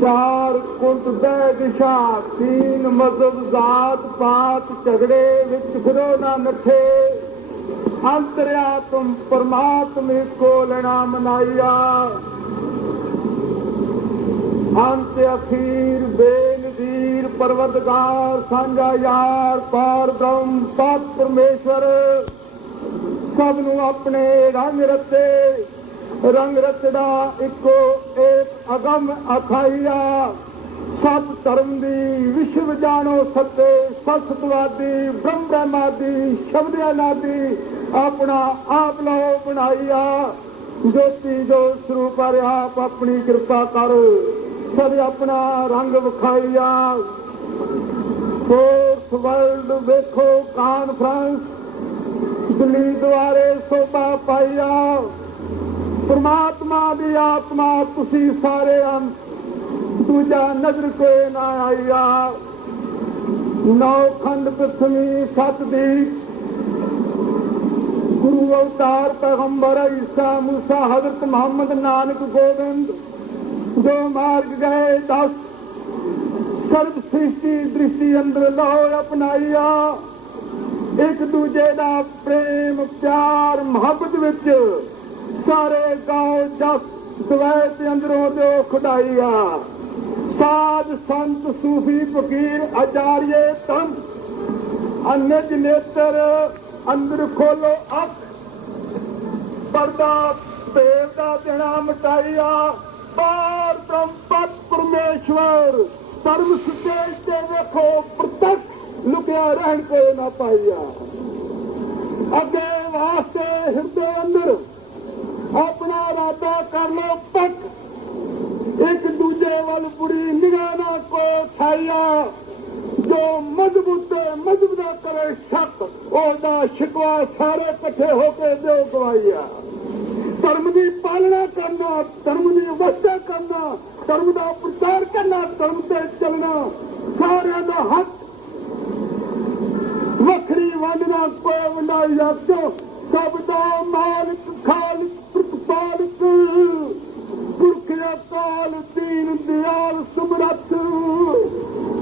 ਚਾਰ ਕੁੰਟ ਦੇ ਦਿਸ਼ਾ ਤੀਨ ਮਜ਼ਹਬ ਜ਼ਾਤ ਪਾਤ ਝਗੜੇ ਵਿੱਚ ਫਿਰੋ ਨਾ ਨੱਠੇ ਅੰਤਰਿਆਤਮ ਪਰਮਾਤਮੇ ਕੋ ਲੈਣਾ ਮਨਾਈਆ ਅੰਤ ਅਖੀਰ ਬੇਨਜ਼ੀਰ ਪਰਵਰਦਗਾਰ ਸਾਂਝਾ ਯਾਰ ਪਾਰ ਬ੍ਰਹਮ ਪਾਕ ਪਰਮੇਸ਼ਵਰ ਸਭ ਨੂੰ ਆਪਣੇ ਰੰਗ ਰਚਦਾ ਇੱਕੋ ਇੱਕ ਅਗਮ ਅਖਾਈਆ ਸਤ ਧਰਮ ਦੀ ਵਿਸ਼ਵ ਜਾਣੋ ਸੱਤੇ ਸਤਵਾਦੀ ਬ੍ਰਹਮ ਬ੍ਰਹਮਾਦੀ ਸ਼ਬਦ ਅਨਾਦੀ ਆਪਣਾ ਆਪ ਲਓ ਬਣਾਈਆ ਜੋਤੀ ਜੋ ਸਰੂਪ ਆਪ ਆਪਣੀ ਕਿਰਪਾ ਕਰ ਸਭ ਆਪਣਾ ਰੰਗ ਵਿਖਾਈਆ ਫੋਰਥ ਵਰਲਡ ਵੇਖੋ ਕਾਨਫਰੰਸ ਦਿੱਲੀ ਦੁਆਰੇ ਸੋਭਾ ਪਾਈਆ ਪਰਮਾਤਮਾ ਦੀ ਆਤਮਾ ਤੁਸੀਂ ਸਾਰੇ ਦੂਜਾ ਨਜ਼ਰ ਕੋਈ ਨਾ ਆਈਆ ਨੌ ਖੰਡ ਪ੍ਰਥਮੀ ਸਤ ਦੀ ਗੁਰੂ ਅਵਤਾਰ ਪੈਗੰਬਰ ਈਸਾ ਮੂਸਾ ਹਜ਼ਰਤ ਮੁਹੰਮਦ ਨਾਨਕ ਗੋਬਿੰਦ ਜੋ ਮਾਰਗ ਗਏ 10 ਸਰਬ ਸ੍ਰਿਸ਼ਟੀ ਦ੍ਰਿਸ਼ਟੀ ਅੰਦਰ ਲਓ ਅਪਣਾਈਆ ਇੱਕ ਦੂਜੇ ਦਾ ਪ੍ਰੇਮ ਪਿਆਰ ਮੁਹੱਬਤ ਵਿੱਚ ਸਾਰੇ ਗਾਓ ਜਸ ਦਵੈਤ ਅੰਦਰੋਂ ਦਿਓ ਖੁਦਾਈਆ ਸਾਧ ਸੰਤ ਸੂਫੀ ਫਕੀਰ ਆਚਾਰੀਏ ਤੰਤ ਅਨਜ ਨੇਤਰ ਅੰਦਰ ਖੋਲੋ ਅੱਖ ਪਰਦਾ ਭੇਦ ਦਾ ਦੇਣਾ ਮਟਾਈਆ ਪਾਰ ਬ੍ਰਹਮ ਪਤ ਪਰਮੇਸ਼ਵਰ ਧਰਮ ਸਟੇਜ ਤੇ ਵੇਖੋ ਪ੍ਰਤੱਖ ਲੁਕਿਆ ਰਹਿਣ ਕੋਈ ਨਾ ਪਾਈਆ ਅੱਗੇ ਵਾਸਤੇ ਹਿਰਦੇ ਅੰਦਰ ਆਪਣਾ ਇਰਾਦਾ ਕਰ ਲੋ ਪੱਕ ਇੱਕ ਦੂਜੇ ਵੱਲ ਬੁਰੀ ਨਿਗਾਹ ਨਾ ਕੋ ਛਾਇਆ ਜੋ ਮਜ਼ਬੂਤ ਦਾ ਕਰੇ ਸ਼ੱਕ ਉਹਦਾ ਸ਼ਿਕਵਾ ਸਾਰੇ ਇਕੱਠੇ ਹੋ ਕੇ ਦਿਓ ਗਵਾਈਆ ਧਰਮ ਦੀ ਪਾਲਣਾ ਕਰਨਾ ਧਰਮ ਦੀ ਅਵਸਥਾ ਕਰਨਾ ਧਰਮ ਦਾ ਪ੍ਰਚਾਰ ਕਰਨਾ ਧਰਮ ਤੇ ਚੱਲਣਾ ਸਾਰਿਆਂ ਦਾ ਹੱਕ ਵੱਖਰੀ ਵੰਡਣਾ ਕੋਈ ਵੰਡਾਈ ਆਪੋ ਸਭ ਦਾ ਮਾਲਕ ਖਾਲਕ ਪ੍ਰਤਪਾਲਕ ਪੁਰਖ ਅਕਾਲ ਦੀਨ ਦਿਆਲ ਸਮਰੱਥ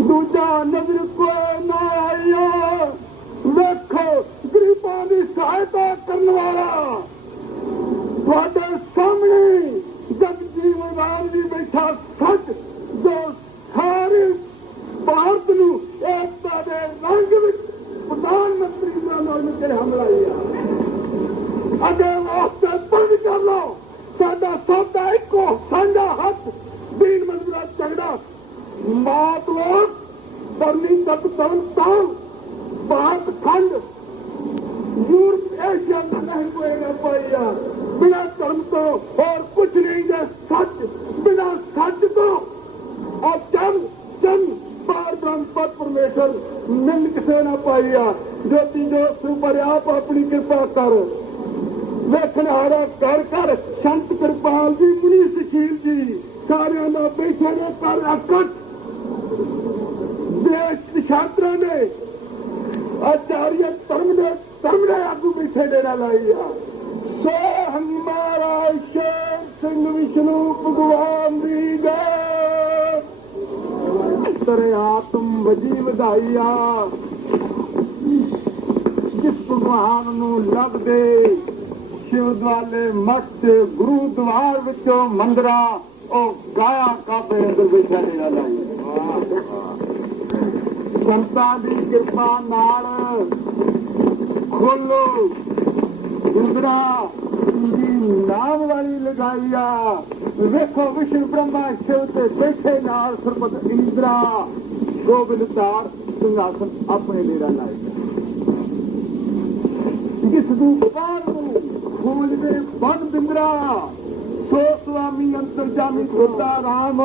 ਦੂਜਾ ਨਜ਼ਰ ਕੋਈ ਨਾ ਆਇਆ ਵੇਖੋ ਗਰੀਬਾਂ ਦੀ ਸਹਾਇਤਾ ਕਰਨ ਵਾਲਾ ਤੁਹਾਡੇ ਸਾਹਮਣੇ ਜਗਜੀਵਨ ਰਾਮ ਜੀ ਬੈਠਾ ਸੱਚ ਜੋ ਸਾਰੇ ਭਾਰਤ ਨੂੰ ਏਕਤਾ ਦੇ ਰੰਗ ਵਿੱਚ ਪ੍ਰਧਾਨ ਮੰਤਰੀ ਨਾਲ ਮਿਲ ਹਮਲਾ ਲਿਆ ਅੱਗੇ ਵਾਸਤੇ ਬੰਦ ਕਰ ਲਓ ਸਾਡਾ ਸੌਦਾ ਇੱਕੋ ਸਾਂਝਾ ਹੱਥ ਦੀਨ ਮਜ਼ਦੂਰਾਂ ਝਗੜਾ ਮਾਤ ਲੋਕ ਪਰਨੀ ਤੱਕ ਤਾਂ ਭਾਰਤ ਖੰਡ ਯੂਰਪ ਏਸ਼ੀਆ ਦਾ ਨਹੀਂ ਹੋਏਗਾ ਪਾਈਆ ਬਿਨਾਂ ਧਰਮ ਤੋਂ ਹੋਰ ਕੁਝ ਨਹੀਂ ਹੈ ਸੱਚ ਬਿਨਾਂ ਸੱਚ ਤੋਂ ਔਰ ਚੰਨ ਪਾਰ ਬ੍ਰਹਮ ਪਤ ਪਰਮੇਸ਼ਰ ਮਿਲ ਕਿਸੇ ਨਾ ਪਾਈਆ ਜੋਤੀ ਜੋ ਸਰੂਪ ਆਪ ਆਪਣੀ ਕਿਰਪਾ ਕਰ ਵੇਖਣ ਹਾਰਾ ਕਰ ਸੰਤ ਕਿਰਪਾਲ ਜੀ ਮੁਨੀ ਸੁਸ਼ੀਲ ਜੀ ਸਾਰਿਆਂ ਦਾ ਬੈਠੇ ਨੇ ਕਰ ਇਕੱਠ ਦੇਸ਼ ਛਾਤਰਾਂ ਨੇ ਆਚਾਰੀਆ ਧਰਮ ਦੇ ਆਗੂ ਬੈਠੇ ਡੇਰਾ ਲਾਈਆ ਸੋ ਹਮਾਰਾ ਸ਼ੇਰ ਸਿੰਘ ਵਿਸ਼ਨੂੰ ਭਗਵਾਨ ਦੀ ਜੈ ਤੇਰੇ ਆਤਮ ਵਜੀ ਵਧਾਈਆ ਜਿਸ ਭਗਵਾਨ ਨੂੰ ਲੱਭਦੇ ਸ਼ਿਵ ਦੁਆਲੇ ਮਸਤ ਗੁਰੂ ਦਵਾਰ ਵਿੱਚੋਂ ਮੰਦਰਾ ਉਹ ਗਾਇਆ ਕਾਬੇ ਅੰਦਰ ਬੈਠਾ ਡੇਰਾ ਲਾਈਆ ਸੰਤਾਂ ਦੀ ਕਿਰਪਾ ਨਾਲ ਖੋਲੋ ਇੰਦਰਾ ਦੀ ਨਾਮ ਵਾਲੀ ਲਗਾਈਆ ਵੇਖੋ ਵਿਸ਼ਵ ਬ੍ਰਹਮਾ ਸ਼ਿਵ ਤੇ ਬੈਠੇ ਨਾਲ ਸਰਬਤ ਇੰਦਰਾ ਗੋਬਿੰਦਾਰ ਸਿੰਘਾਸਨ ਆਪਣੇ ਡੇਰਾ ਲਾਇਆ ਜਿਸ ਨੂੰ ਬਾਹਰ ਨੂੰ ਖੋਲ ਦੇ ਬੰਦ ਇੰਦਰਾ ਸੋ ਸੁਆਮੀ ਅੰਤਰਜਾਮੀ ਖੋਦਾ ਰਾਮ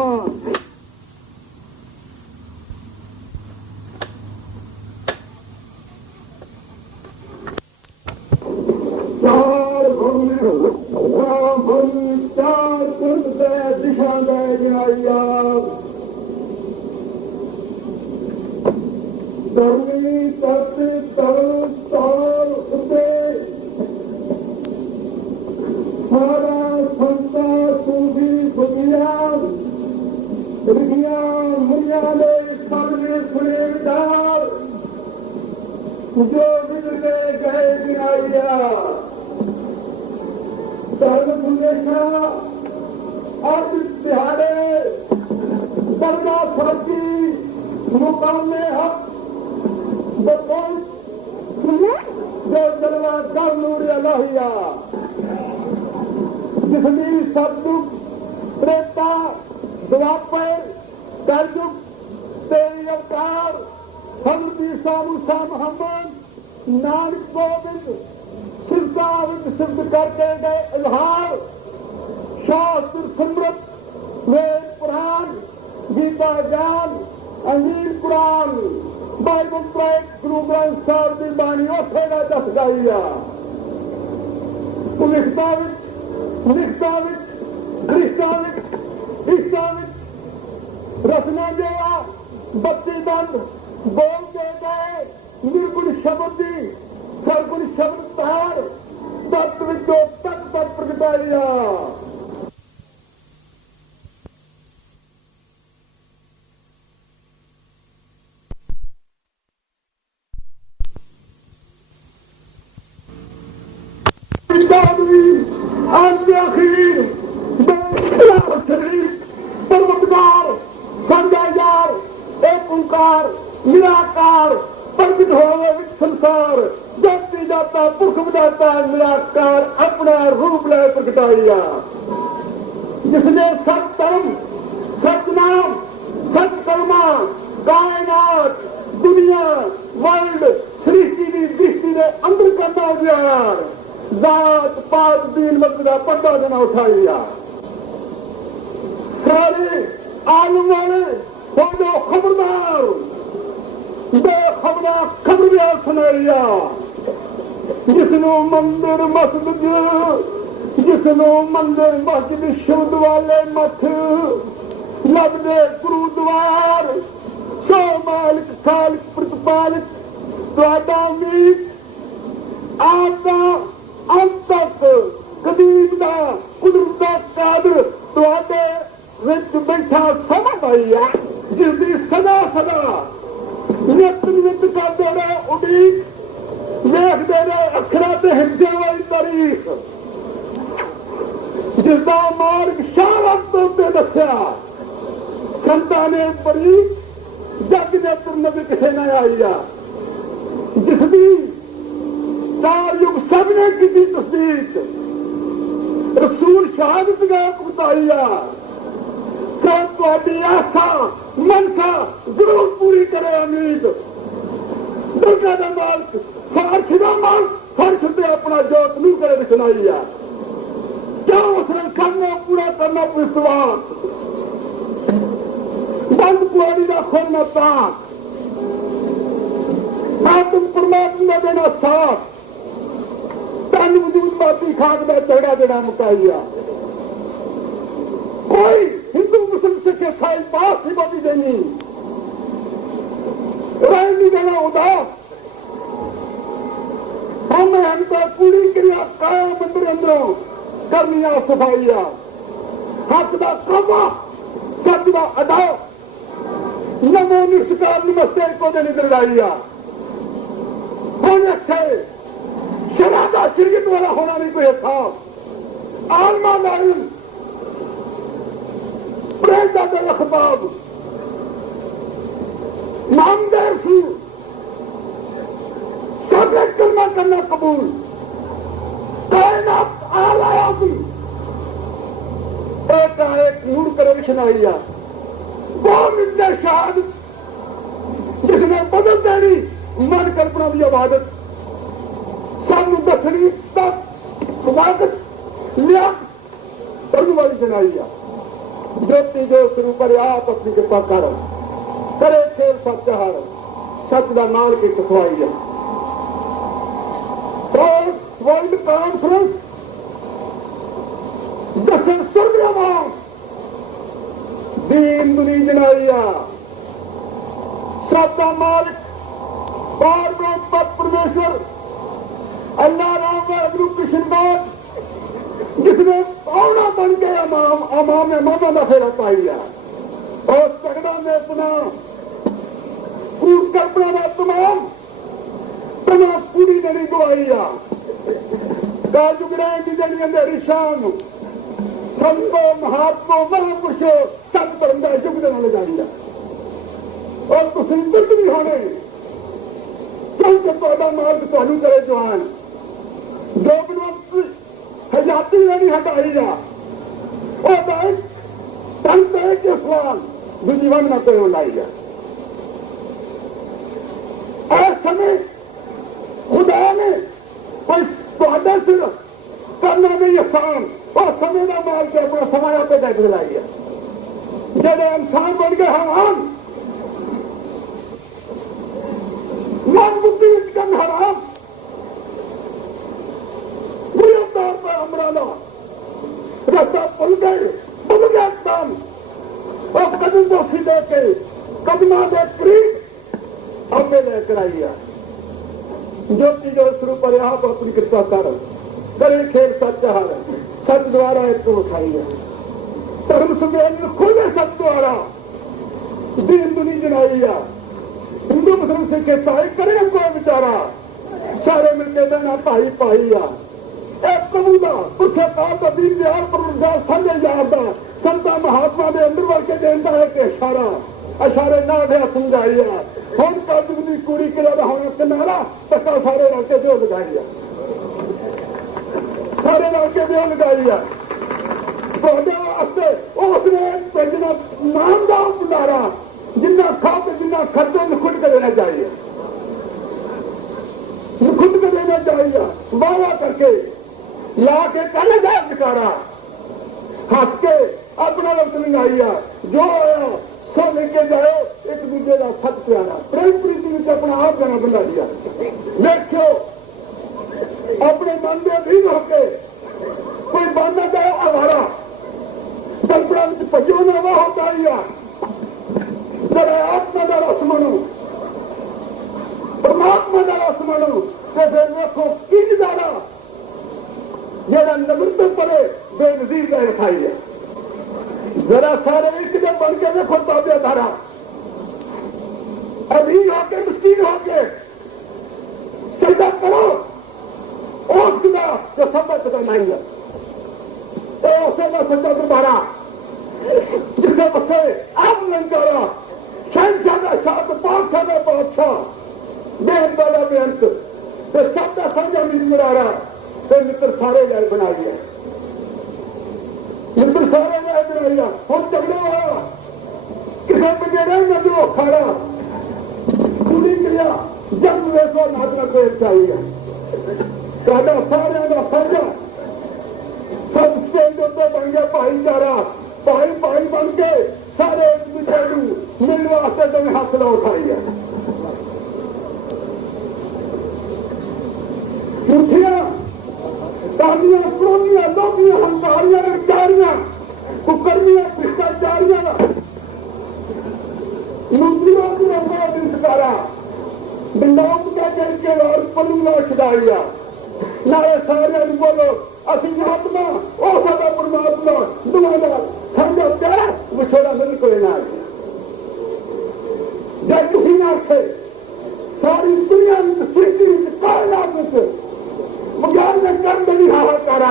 ਚਾਰ धर्मी सत्य तरल ताल हृदय सारा संता सूफी दुनिया रिगिया मुनिया ने सामने खुले डाल जो बिगड़े गए गिराइया धर्म हमेशा आज तिहाड़े दरगाह साथी मुकाम में हक जो जलवा दर नूर अलाहिया जिसमें सतयुग त्रेता द्वापर कलयुग तेरी अवतार हज़रत ईसा मूसा मोहम्मद नानक गोविंद सिद्धाविद सिद्ध करके गए इजहार शास्त्र समृत वेद पुराण गीता ज्ञान अंजीर कुरान बाइबल प्राइट गुरु ग्रंथ साहब की बाणी उठेगा दस गाइया लिखताविक रचना दिया बत्ती बंद बोल दे गए निर्गुण शब्द दी सरगुण शब्द तार तत्व जो तत्व प्रगटाइया पर्वतकार संजयकार एक ओंकार निराकार प्रकट होवे संसार जाति जाता पुरख बजाता निराकार अपना रूप ले प्रगटाइया जिसने सत धर्म सतनाम सत्कर्मा कायनात दुनिया वर्ल्ड सृष्टि की दृष्टि ने अंदर करना उजियार जात पात दीन मत का पर्दा देना उठाइया सारे आलम वाले हो जो खबरदार बेखबरा खबर भी सुनाइया जिसनो मंदिर मस्जिद जिसनो मंदिर मस्जिद शुद्ध वाले मठ लगदे गुरुद्वार सो मालिक खालिक प्रतिपालिक ਤੁਹਾਡਾ ਉਮੀਦ ਆਪ ਦਾ ਅੰਤ ਤੱਕ ਕਦੀਮ ਦਾ ਕੁਦਰਤ ਦਾ ਕਾਦਰ ਤੁਹਾਡੇ ਵਿੱਚ ਬੈਠਾ ਸਮਝ ਆਈ ਹੈ ਜਿਸ ਦੀ ਸਦਾ ਨਿਤ ਕਰਦੇ ਰਹੇ ਉਡੀਕ ਵੇਖਦੇ ਰਹੇ ਅੱਖਰਾਂ ਤੇ ਹਿੱਜੇ ਵਾਲੀ ਤਾਰੀਖ ਜਿਸ ਦਾ ਮਾਰਗ ਸ਼ਾਹਵਤ ਉੱਤੇ ਦੱਸਿਆ ਸੰਤਾਂ ਨੇ ਬੜੀ ਜੱਗ ਦੇ ਤੁਰਨਬੀ ਕਿਸੇ ਨਾ ਆਈ ਆ जिसकी चार युग सबने की तस्दीक रसूल शहादत गए भुगताइया थोड़ी आस्था मनसा जरूर पूरी करे उम्मीद दुर्गा का मालिक फर्श का मालिक फर्श पे अपना जोत नहीं करे दिखनाइया क्या उसने करना पूरा करना विश्वास बंद पुआड़ी का खोलना ताक तुम परमात्मा देना साथ तन वजूद माती खाक में चढ़ा देना मुकाइया कोई हिंदू मुस्लिम सिख ईसाई बात ही बाती देनी नहीं देना उदास हमें हमका पूरी क्रिया कायम मंदिर अंदरों करनिया सफाइया हक का कबा सच का अदा नमो निष्कार नमस्ते को देने दिलाइया होने से शराबा शिरकत वाला होना नहीं कोई एहसास आलमा नाइल प्रेदा का लखबाब नामदेव सिंह सबने कलमा करना कबूल कायनात आलाया भी एक नूर करविशन आइया वो मिलने शहादत जिसने बदल देनी मन कल्पना की इबादत सानू दसनी तक स्वागत लिया करने वाली सुनाई है ज्योति जो शुरू करे आप अपनी कृपा कर करे खेल सच हार सच का नाल की खुशवाई है वर्ल्ड कॉन्फ्रेंस दसन सुरग्रमा दीन दुनी जनाइया सबका मालिक और ब्रह्म परमेश्वर अल्लाह राम वाहगुरु कृष्णदास जिसने पावना बन के अमाम में मामा का फेरा पाई है और तगड़ा में अपना कूट कल्पना का तमाम पूरी नहीं गवाई है काजुगराय की जड़ी अंदर शाम संतो महात्मा महापुरुषो सब बंदा युग देना लगाई है और तुम कुछ भी होने क्योंकि थोड़ा मार्ग चालू करे जवान जो भी हजाती नहीं हटाई जा और संत है कि सवाल जीवन में कोई लाई जा और समय खुदा ने कोई स्वादा सिर्फ करना नहीं आसान और समय का माल के अपना समय पे देख लाई है जब इंसान बन गए हराम मन बुद्धि कम हराम पूरे तौर पर अमराना रास्ता भूल गए काम और कदम को सीधे के कदमा के करीब अपने लेकर आई है ज्योति जो स्वरूप पर आप अपनी कृपा कर करे खेल सच हार सच द्वारा एक उठाई है धर्म सुमेल खुद सच द्वारा दीन दुनी जनाई है हिंदू मुस्लिम सिख ईसाई करे कोई बेचारा सारे मिलके देना भाई भाई आ एक कबूला पुछे पास अभी यार पर साझे यार का संता महात्मा के अंदर वर्ग के देता है कि इशारे ना दे समझाई है हम काजू की कुड़ी किला होना किनारा तका सारे लड़के दो लगाई है सारे लड़के दो लगाई है उसने भेजना नाम का भंडारा जिन्ना खा के जिन्ना खर्चो खुद के देना चाहिए खुद के देना चाहिए वादा करके ला के कहने जा बेचारा हंस के अपना वक्त लगाइया जो आया सो लेके जाओ एक दूसरे का सच प्यारा प्रेम प्रीति में अपना आप जाना बना दिया देखो अपने मन में भी होके कोई बनना चाहे आवारा कल्पना में भजो ना वह होता ही जरा आत्मा का रस मनो परमात्मा का रस मनो तो फिर देखो किस जाना जरा नमृत परे बेनजीर का रखाई है जरा सारे एक जब बन के देखो ताबिया धारा अभी होके मस्तीन होके सजदा करो और खुदा जो सबक का नहीं है तो उसे ना सजदा दोबारा जिसके बच्चे आप लंकारा शहनशाह का शाह बादशाह का बादशाह बेहद वाला बेहंत तो सबका साझा मिल मिला रहा तो मित्र सारे जाए बना दिया मित्र सारे जाए बना दिया हम झगड़ा हुआ किसी बगैर नजरो खाड़ा पूरी क्रिया जब वैसा नाचना कोई चाहिए साढ़ा सारे का साझा सब स्टेज होते बन गया भाईचारा भाई भाई बन के सारे एक दूसरे को मिलने वास्ते तुम्हें हाथ ला उठाई है मुठियां तालियां क्रोनियां लोभियां हंकारियां विचारियां कुकर्मियां भ्रष्टाचारियां मुद्रियों की रंगों दिन सकारा बिंदाओं का के और पलूला खिदाइया ना ये सारे बोलो असि आत्मा ओ सदा परमात्मा दुनिया समझो क्या वो छोड़ा मिल कोई ना जब किसी ना थे सारी दुनिया में सृष्टि में कायनात में विज्ञान ने कर नहीं हाहाकारा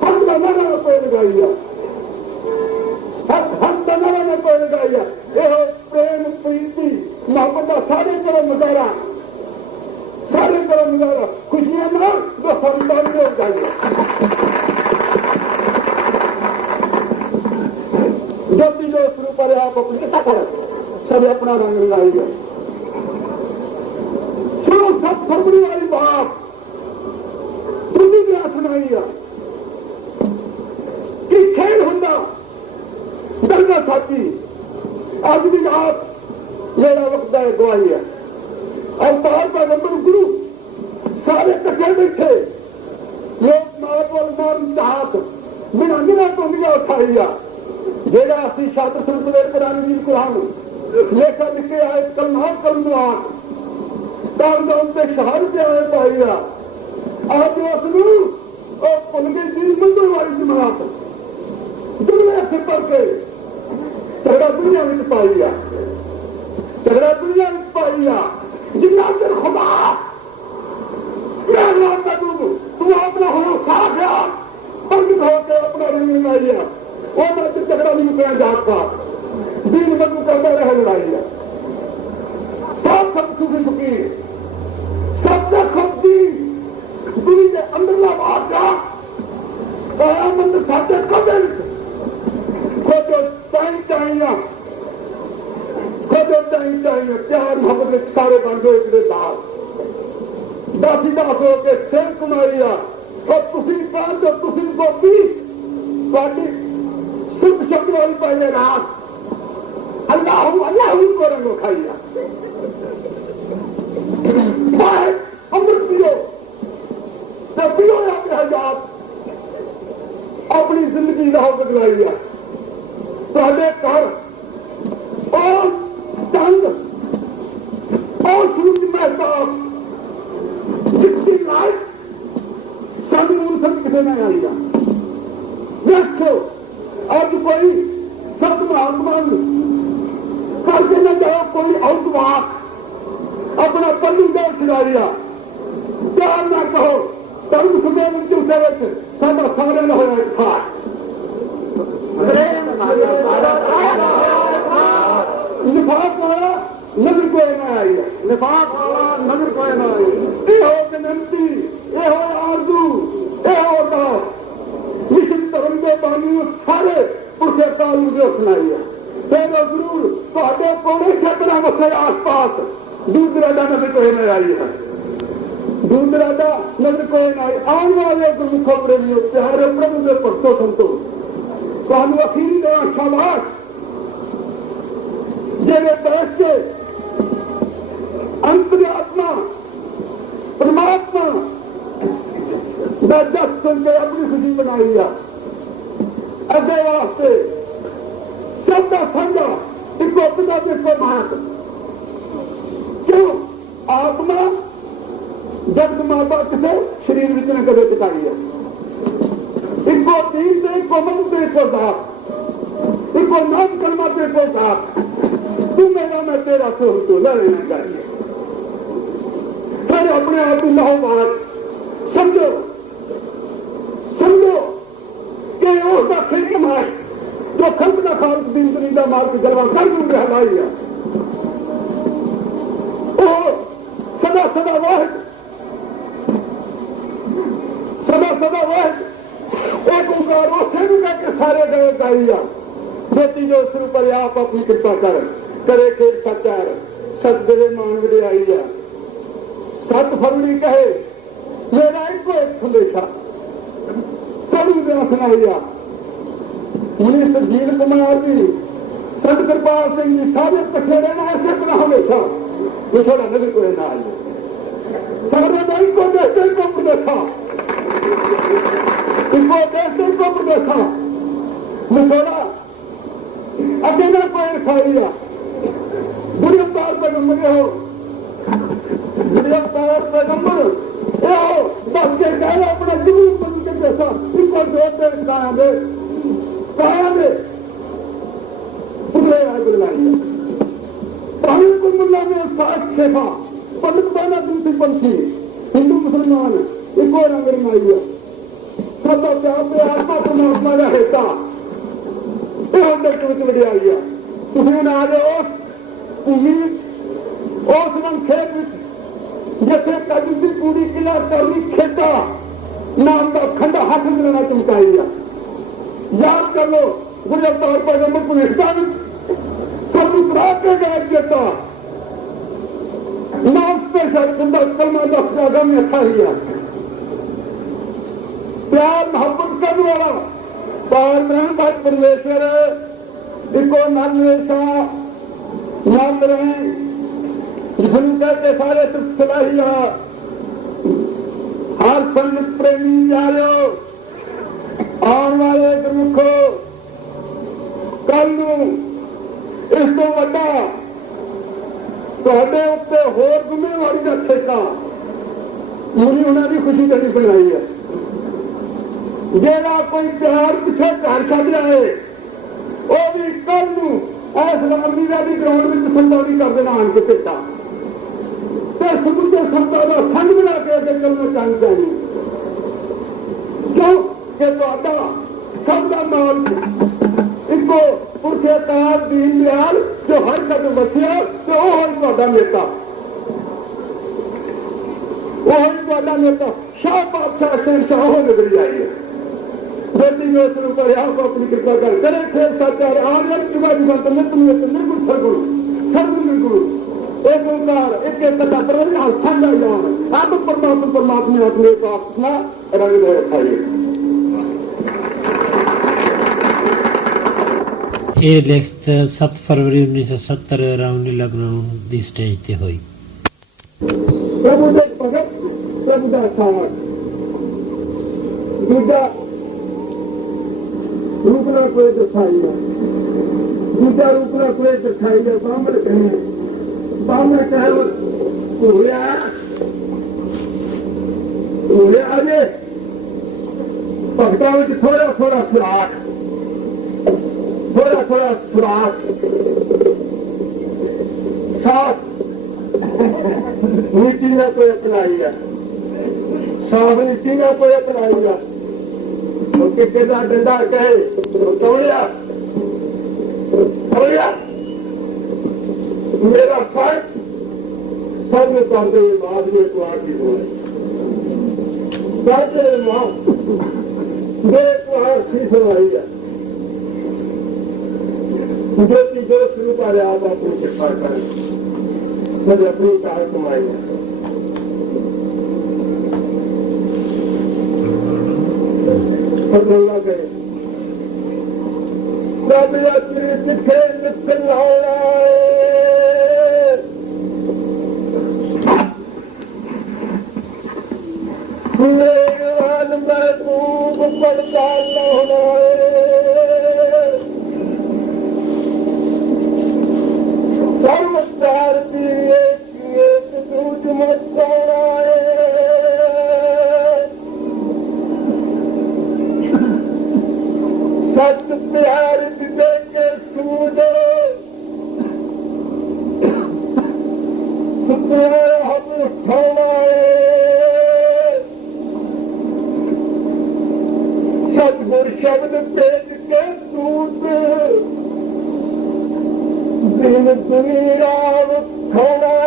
हम बनाना कोई लगाइया हम बनाना कोई लगाइया ये प्रेम प्रीति मोहब्बत का सारे करो नजारा सारे करो नजारा खुशियां ना जो फरिदारी हो जाइए जब भी जो शुरू करे आप अपनी कितना करें सब अपना रंग लगाइए सब फरवरी वाली बात तुझी क्या सुनाई है कि खेल होंगे डरना साथी आज भी रात मेरा वक्त है गवाही है और बाहर का नंबर गुरु सारे कट्ठे बैठे लोग मार चाहत बिना बिना तो दिया उठाइया जेड़ा असि छात्र संसद कुरान जी कुरान लेखा लिखे आए कलना कलमार कागजात से शहर से आए पाइया आज उसनू और भुल गई चीज मंदिर वाली जमात दुनिया से करके झगड़ा दुनिया में पाइया झगड़ा दुनिया में पाइया जिन्ना चर खुदा तू अपना हो साफ या बंद होकर अपना रिंग लाइया वो तो झगड़ा नहीं मुकना जात का दिन बंद करता रह लड़ाइया सब सुखी सुखी सबसे खपती दुनिया के अंदरला बादशाह कयामत साथे कदे खोजो चाहिए प्यार मोहब्बत के सारे बांधो एक दाल दासी दास हो के सिर कुमारिया और तुसी पान जो तुसी गोपी बाकी शुभ शब्द वाली पहले रात अल्लाह को रंगो खाइया अमृत पियो तो पियो अपने हजार अपनी जिंदगी राह बदलाई है साढ़े घर और चंद और सूर्य मेहताब जिसकी लाइफ संगमूल सब किसी ने आई है देखो आज कोई सत महात्मान करके न जाओ कोई आउटवाक अपना पल्लू दे छिड़ाइया प्यार ना कहो धर्म सुमेर झूठे साडा सारे न होया खाट निफाक वाला नजर कोई ना आई है निफाक वाला नजर कोई ना आई ये हो विनती ये हो आरजू ये हो दास मिशन धर्म के बानी सारे पुरखे तालू जो सुनाई है तेरे जरूर ਤੁਹਾਡੇ पौने क्षेत्र वसे आस पास दूर दराजा नजर कोई ना आई है दूर दराजा नजर कोई ना आई आने वाले गुरमुखों प्रेमियों प्यारे प्रभु के भक्तों संतो ਤੁਹਾਨੂੰ ਅਖੀਰੀ ਦਾ ਸ਼ਾਬਾਸ਼ ਜਿਹੜੇ ਬੈਠ ਕੇ ਅੰਤਰਾਤਮਾ ਪਰਮਾਤਮਾ ਦਾ ਜਸ ਸੁਣ ਕੇ ਆਪਣੀ ਖੁਸ਼ੀ ਬਣਾਈ ਆ ਅੱਗੇ ਵਾਸਤੇ ਸਭ ਦਾ ਸਾਂਝਾ ਇੱਕੋ ਪਿਤਾ ਤੇ ਇੱਕੋ ਮਾਤ ਕਿਉਂ ਆਤਮਾ ਜਗਤ ਮਾਤਾ ਕਿਸੇ ਸਰੀਰ ਵਿੱਚ ਨਾ ਕਦੇ ਟਿਕਾਈ ਆ इनको दीन से इनको मन से इनको दाप इनको नाम कर्मा से इनको दाप तू मेरा मैं तेरा से हूं तो लड़ लेना चाहिए फिर अपने आप लाओ बात समझो कि उसका फिर कमाए जो खल्क का खालक दिन दुनिया मार्ग जलवा कर दूंगे हलाई है वो सदा वाहिद एक ओंकार उसे भी करके सारे गए गाइया बेटी जो सिर पर आप अपनी कृपा करे खेल सचार सत दिले मान वडियाई है सत फरवरी कहे मेरा एक संदेशा कभी दिन सुनाइया मुनि सुरजीत कुमार जी संत कृपाल सिंह जी सारे कट्ठे रहना ऐसे बना हमेशा ये थोड़ा नजर को ना आइए सारे को देखते को देखा इसको देखते को देखा मिसोड़ा अकेला पैर खाइया बुरी अवतार पैगंबर हो बुरी अवतार पैगंबर ये हो दस के कहना अपना गुरु बन के जैसा इसको देखते कहा दे पुतले आए बुलाइए पानी कुंभला में साठ शेफा पंडित बाना दूसरी पंथी हिंदू मुसलमान इको रंग रंगाइया सब प्यार आत्मा परमात्मा का हेता वडियाई है तुम ना जाओ भूमि उस रंग खेत जिथे कभी की पूरी किला करनी खेता नाम का खंडा हाथ में चमकाई है याद कर लो गुरु अवतार पैगंबर भविष्य सब के गैर देता नाम पे बंदा कलमा दस ज्यादा में अच्छा ही है प्यार मोहब्बत करने वाला पार ब्रह्म भाई परमेश्वर इको नरेशा नंद रहे के सारे सुख सलाहिया हर संगत प्रेमी जायो आने वाले गुरमुखो कल इस तो बड़ा होर जिम्मेवारी का ठेका मुझे उन्होंने खुशी करी बनाई है। जेड़ा कोई प्यार पिछे घर छड़ जाए वह भी कल इस रामलीला की ग्राउंड में संदौरी कर देना आन के ठेका समूचे संतां का संग बना के अगे चलना चाहनी चाहिए। क्यों कि सब का माल इनको पुरखे अवतार दीन दयाल जो हर कदम बसिया तो वह नेता वही नेता शाह बादशाह शहनशाह हो निकल जाइए। बेटी में शुरू कर आप अपनी कृपा कर करे थे सचार आर्यन युवा युवंत निर्गुण सरगुण सर्व निर्गुण एक ओंकार एक आप परमात्मा अपने को अपना रंग दे रखाइए। ਇਹ ਲਿਖਤ 7 ਫਰਵਰੀ 1970 ਰਾਮਲੀਲਾ ਗਰਾਊਂਡ ਦੀ ਸਟੇਜ ਤੇ ਹੋਈ। प्रभु दे भगत प्रभु का साथ दूजा रूपना कोई दिखाई है दूजा रूपना कोई दिखाई है बामण कहे अजे भगतों में थोड़ा थोड़ा सुराख साफ नीति ने कोई अपनाई है साफ नीति ने कोई अपनाई है किसी का डंडा कहे तोड़िया मेरा फर्क सब में कहते हुए बाद में को आगे हुए कहते मां मेरे सी सुनाई है जो शुरू कर आप अपनी कृपा करें मुझे अपनी कार कमाई है। बोलना करें लिखे निकल महबूब पड़ता होना सर्वचार दिए दूध मत सत प्यार दिले के सूद हम उठाए सतगुर शब्द पेट के सूद दिन दुनिया उठाए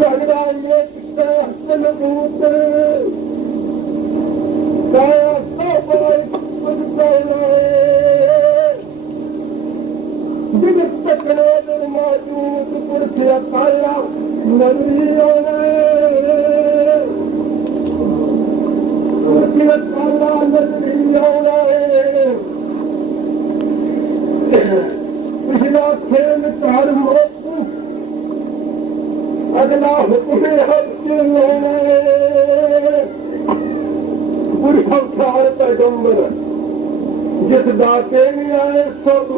सगराइए भूत मौजूद पुरखे काला नरियों काला नरियों पिछला खेल कार मौत अगला हुक्म पुरखार पैगंबर जिस दाते नहीं आए सब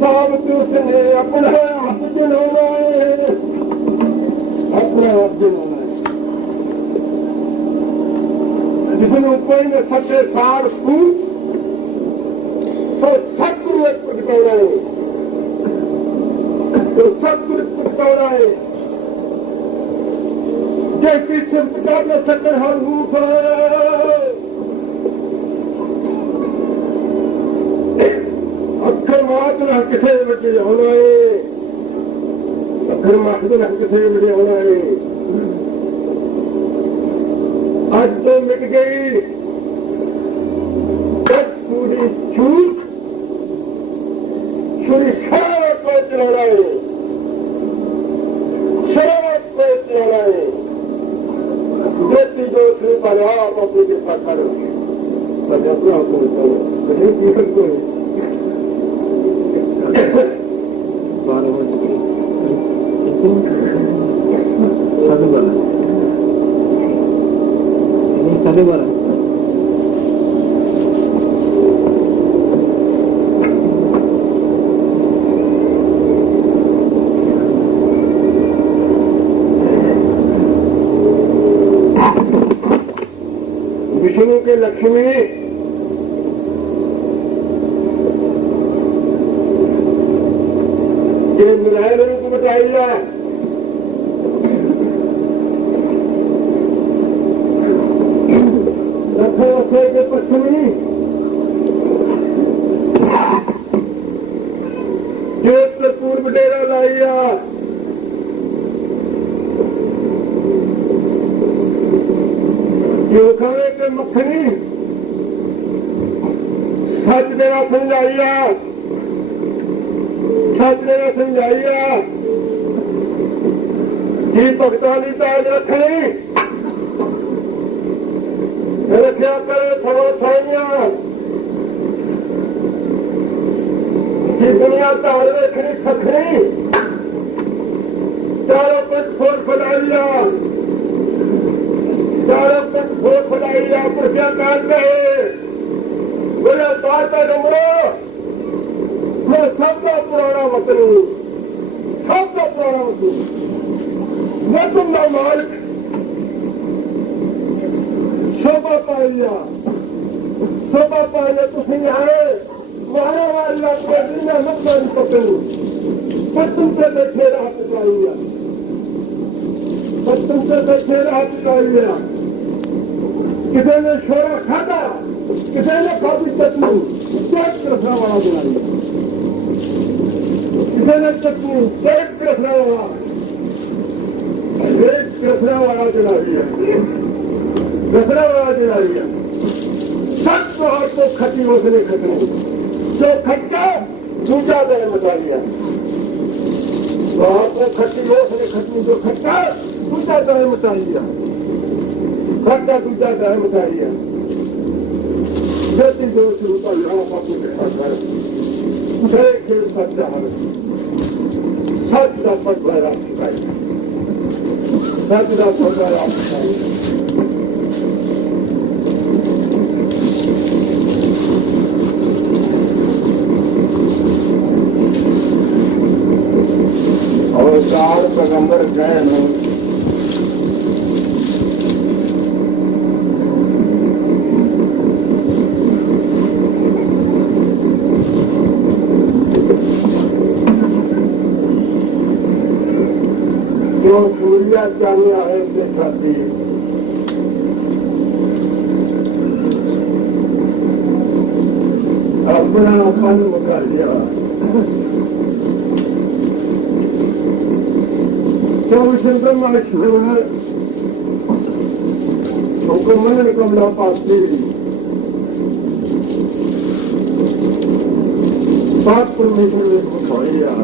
साबित उसने अपना हाथ जलाना है अपना हाथ जलाना है जिसने कोई ने सच्चे सार फूट तो सत्य पटकाना है तो सत्य पटकाना है जैसी संस्कार न सके हर रूप अक्षर मात्र किसे बचे होना है अक्षर मात्र किसे बचे होना है आज तो मिट गई बस पूरी छूट छुरी शराब को चलाना है शराब को चलाना है बेटी जो श्री पर आप अपनी के साथ करो मैं अपना कहीं जीवन को विष्णु के लक्ष्मी ये नारायण रूप बताइए। रखे रखे के पश्चिमी जेठ पूर्व डेरा लाइया। जो खाने के मक्खनी सच देना समझाइया। सच देना समझाइया जी भगतानी ताज रखनी रखा करे थोड़ा थाइया जी दुनिया ताज रखनी खखनी चारों पर खोल फैलाइया। चारों पर खोल फैलाइया प्रत्याकार कहे बोले बात डमरो मैं सबका पुराना वतन हूँ। सबका पुराना वतन मैं तुमका मालिक शोभा पाइया। शोभा पाइया तुम आए मारे वाला मैं मत पकड़ू पर तुमसे बैठे राह चुकाइया। पर तुमसे बैठे राह चुकाइया। किसी ने शोरा खाता किसी ने काफी चटनी चेक रखना वाला बनाइए। किसी ने चटनी चेक रखना वाला एक रखना वाला चलाइए। रखना वाला चलाइए। सच तो आपको खटी उसने खटनी जो खटका दूसरा दर बताइए। तो आपको खटी उसने खटनी जो खटका दूसरा दर बताइए। खट्टा दूसरा दर बताइए। जैसी जो शुरू का यहाँ अपने के साथ है खेल सकता है। सच का पद भरा सिखाई। सच का पद भरा सिखाई। और चार पैगंबर गए नहीं जो सूर्या जाने आए थे खाती अपना अपन मुका लिया। तो शंकर महाशिव है हमको मन कमला पाती बात परमेश्वर ने मुखाइया।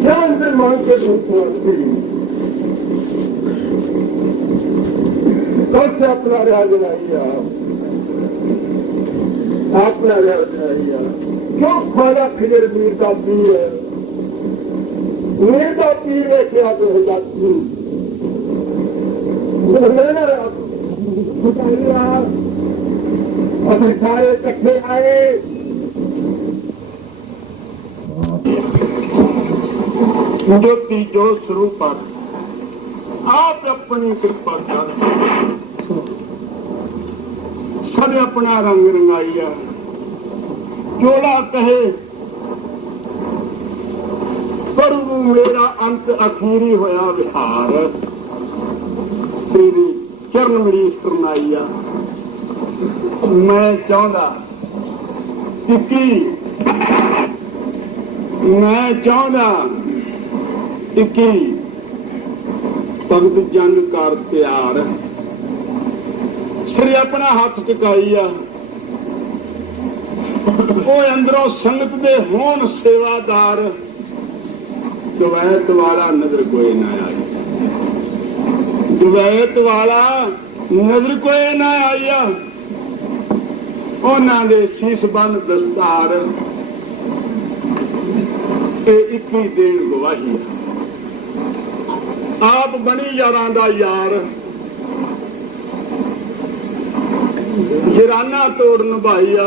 ज्ञान से मांग के कब से अपना राज बनाइया। अपना राज बनाइया क्यों खाना फिर मीर का पीर है। मीर का पीर है क्या तो हो जाती और सारे इकट्ठे आए। जो तीजो शुरू पर आप अपनी कृपा कर सब अपना रंग रंगाइया। चोला कहे प्रभु मेरा अंत अखीरी होया विहार तेरी चरण मरीज करनाइया। मैं चाहता कि मैं चाहता कि भगत जंग कर तैयार श्री अपना हाथ टिकाइया। वो अंदरों संगत दे होन सेवादार दुवैत वाला नजर कोई ना आई। दुवैत वाला नजर कोई ना आया। उन्होंने दे सीस बंद दस्तार एक ही देन गवाही। आप बनी यारां दा यार जराना तोड़ निभाइया।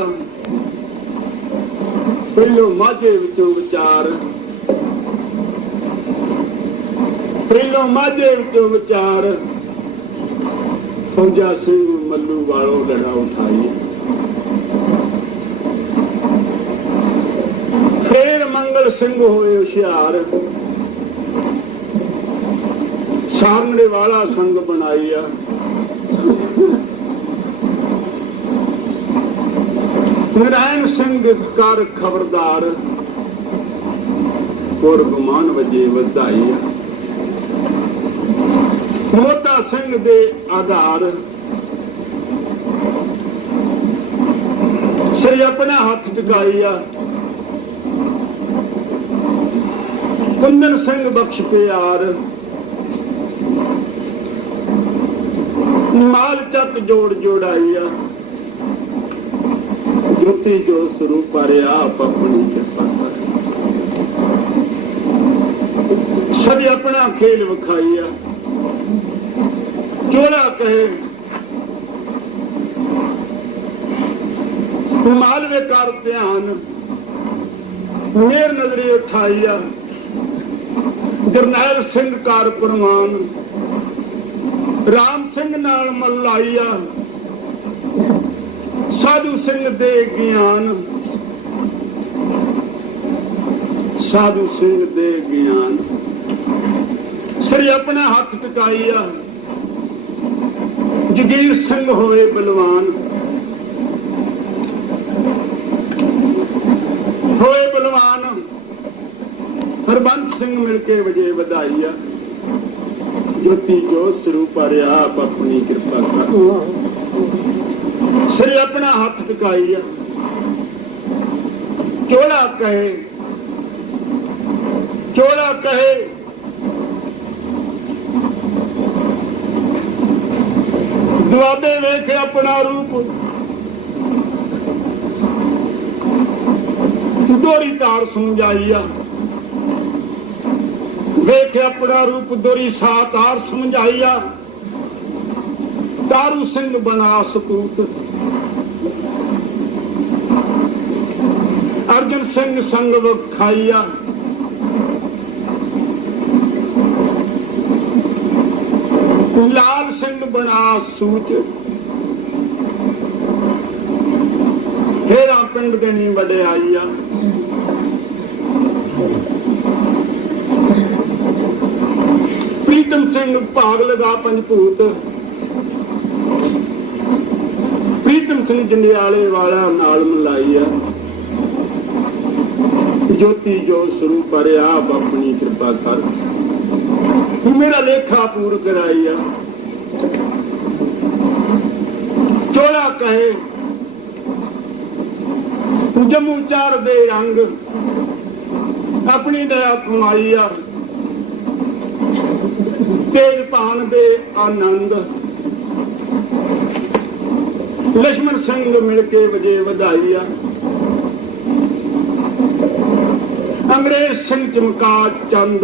पहलो माझे विचों विचार ਪਹਿਲੋਂ ਮਾਝੇ ਵਿੱਚੋਂ ਵਿਚਾਰ ਫੌਜਾ ਸਿੰਘ ਮੱਲੂ ਵਾਲੋਂ ਲੜਾ ਉਠਾਈ। ਫੇਰ ਮੰਗਲ ਸਿੰਘ ਹੋਏ ਹੁਸ਼ਿਆਰ, ਸਾਰੰਗੜੇ ਵਾਲਾ ਸੰਗ ਬਣਾਈ ਆ। ਨਰਾਇਣ ਸਿੰਘ ਕਰ ਖਬਰਦਾਰ, ਕੋਰ ਗੁਮਾਨ ਵਜੇ ਵਧਾਈ ਆ। ਮੋਤਾ ਸਿੰਘ ਦੇ ਆਧਾਰ, ਸ੍ਰੀ ਆਪਣਾ ਹੱਥ ਟਿਕਾਈ ਆ। ਕੁੰਦਨ ਸਿੰਘ ਬਖਸ਼ ਪਿਆਰ, ਮਾਲ ਚੱਤ ਜੋੜ ਜੋੜਾਈ ਆ। ਜੋਤੀ ਜੋ ਸਰੂਪ ਰਿਆ ਆਪਣੀ ਕਿਰਪਾ ਕਰ, ਸਭ ਆਪਣਾ ਖੇਲ ਵਿਖਾਈ ਆ। ਚੋਲਾ ਕਹੇ ਮਾਲਵੇ ਕਰ ਧਿਆਨ, ਮੇਰ ਨਜ਼ਰੇ ਉਠਾਈ ਆ। ਜਰਨੈਲ ਸਿੰਘ ਕਾਰ ਪ੍ਰਵਾਨ, ਰਾਮ ਸਿੰਘ ਨਾਲ ਮੱਲਾਈ ਆ। ਸਾਧੂ ਸਿੰਘ ਦੇ ਗਿਆਨ, ਸਾਧੂ ਸਿੰਘ ਦੇ ਗਿਆਨ, ਸ੍ਰੀ ਆਪਣਾ ਹੱਥ ਟਿਕਾਈ ਆ। ਜਗੀਰ ਸਿੰਘ ਹੋਏ ਬਲਵਾਨ, ਹੋਏ ਬਲਵਾਨ। ਹਰਬੰਸ ਸਿੰਘ ਮਿਲ ਕੇ ਵਜੇ ਵਧਾਈ ਆ। ਜੋਤੀ ਜੋ ਸਰੂਪ ਰਿਆ ਆਪ ਆਪਣੀ ਕਿਰਪਾ ਕਰ, ਸ੍ਰੀ ਆਪਣਾ ਹੱਥ ਟਿਕਾਈ ਆ। ਚੋਲਾ ਕਹੇ, ਚੋਲਾ ਕਹੇ ਦੁਆਬੇ ਵੇਖ ਆਪਣਾ ਰੂਪ, ਦੋਰੀ ਤਾਰ ਸਮਝਾਈ ਆ। ਵੇਖ ਆਪਣਾ ਰੂਪ ਦੋਰੀ ਸਾ ਤਾਰ ਸਮਝਾਈ ਆ। ਤਾਰੂ ਸਿੰਘ ਬਣਾ ਸਪੂਤ, ਅਰਜਨ ਸਿੰਘ ਸੰਗ ਵਿਖਾਈ ਆ। ਲਾਲ ਸਿੰਘ ਬਣਾ ਸੂਚ, ਹੇਰਾ ਪਿੰਡ ਦੇ ਨੀ ਵਡਿਆਈ ਆ। ਪ੍ਰੀਤਮ ਸਿੰਘ ਭਾਗ ਲਗਾ ਪੰਜਭੂਤ, ਪ੍ਰੀਤਮ ਸਿੰਘ ਜੰਡਿਆਲੇ ਵਾਲਾ ਨਾਲ ਮਲਾਈ ਆ। ਜੋਤੀ ਜੋ ਸਰੂਪ ਰਿਆ ਆਪ ਆਪਣੀ ਕਿਰਪਾ ਕਰ, ਮੇਰਾ ਲੇਖਾ ਪੂਰ ਕਰਾਈ ਆ। ਚੋਲਾ ਕਹੇ ਜੰਮੂ ਚਾਰ ਦੇ ਰੰਗ, ਆਪਣੀ ਦਇਆ ਕਮਾਈ ਆ। ਤੇਜ ਭਾਨ ਦੇ ਆਨੰਦ, ਲక్ష్మణ ਸਿੰਘ ਮਿਲ ਕੇ ਵਜੇ ਵਧਾਈ ਆ। ਅੰਗਰੇਜ਼ ਸਿੰਘ ਚਮਕਾ ਚੰਦ,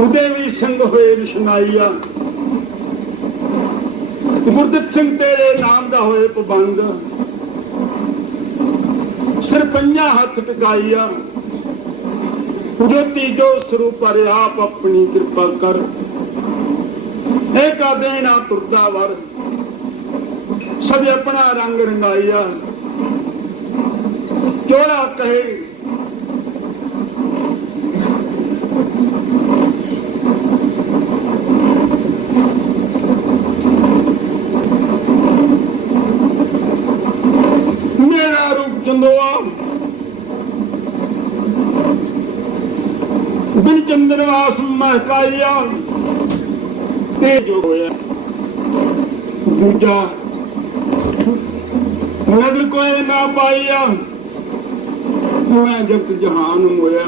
ਉਦੇਵੀ ਸਿੰਘ ਹੋਏ ਰਸ਼ਨਾਈ ਆ। ਗੁਰਦਿੱਤ ਸਿੰਘ ਤੇਰੇ ਨਾਮ ਦਾ ਹੋਏ ਪਾਬੰਦ, ਸਰਪੰਜਾ ਹੱਥ ਟਿਕਾਈ ਆ। ਜੋਤੀ ਜੋ ਸਰੂਪ ਰਿਆ ਆਪ ਆਪਣੀ ਕਿਰਪਾ ਕਰ, ਏਕਾ ਦੇਣਾ ਤੁਰਦਾ ਵਰ, ਸਭ ਆਪਣਾ ਰੰਗ ਰੰਗਾਈ ਆ। ਚੋਲਾ ਕਹੇ ਮੇਰਾ ਰੂਪ ਚੰਦੋਆ, ਬਿਨ ਚੰਦਰਵਾਸ ਮਹਕਾਇਆ। ਤੇ ਜੋ ਹੋਇਆ ਦੂਜਾ ਨਜ਼ਰ ਕੋਈ ਨਾ ਪਾਈਆ। ਮੈਂ ਜਗਤ ਜਹਾਨ ਹੋਇਆ,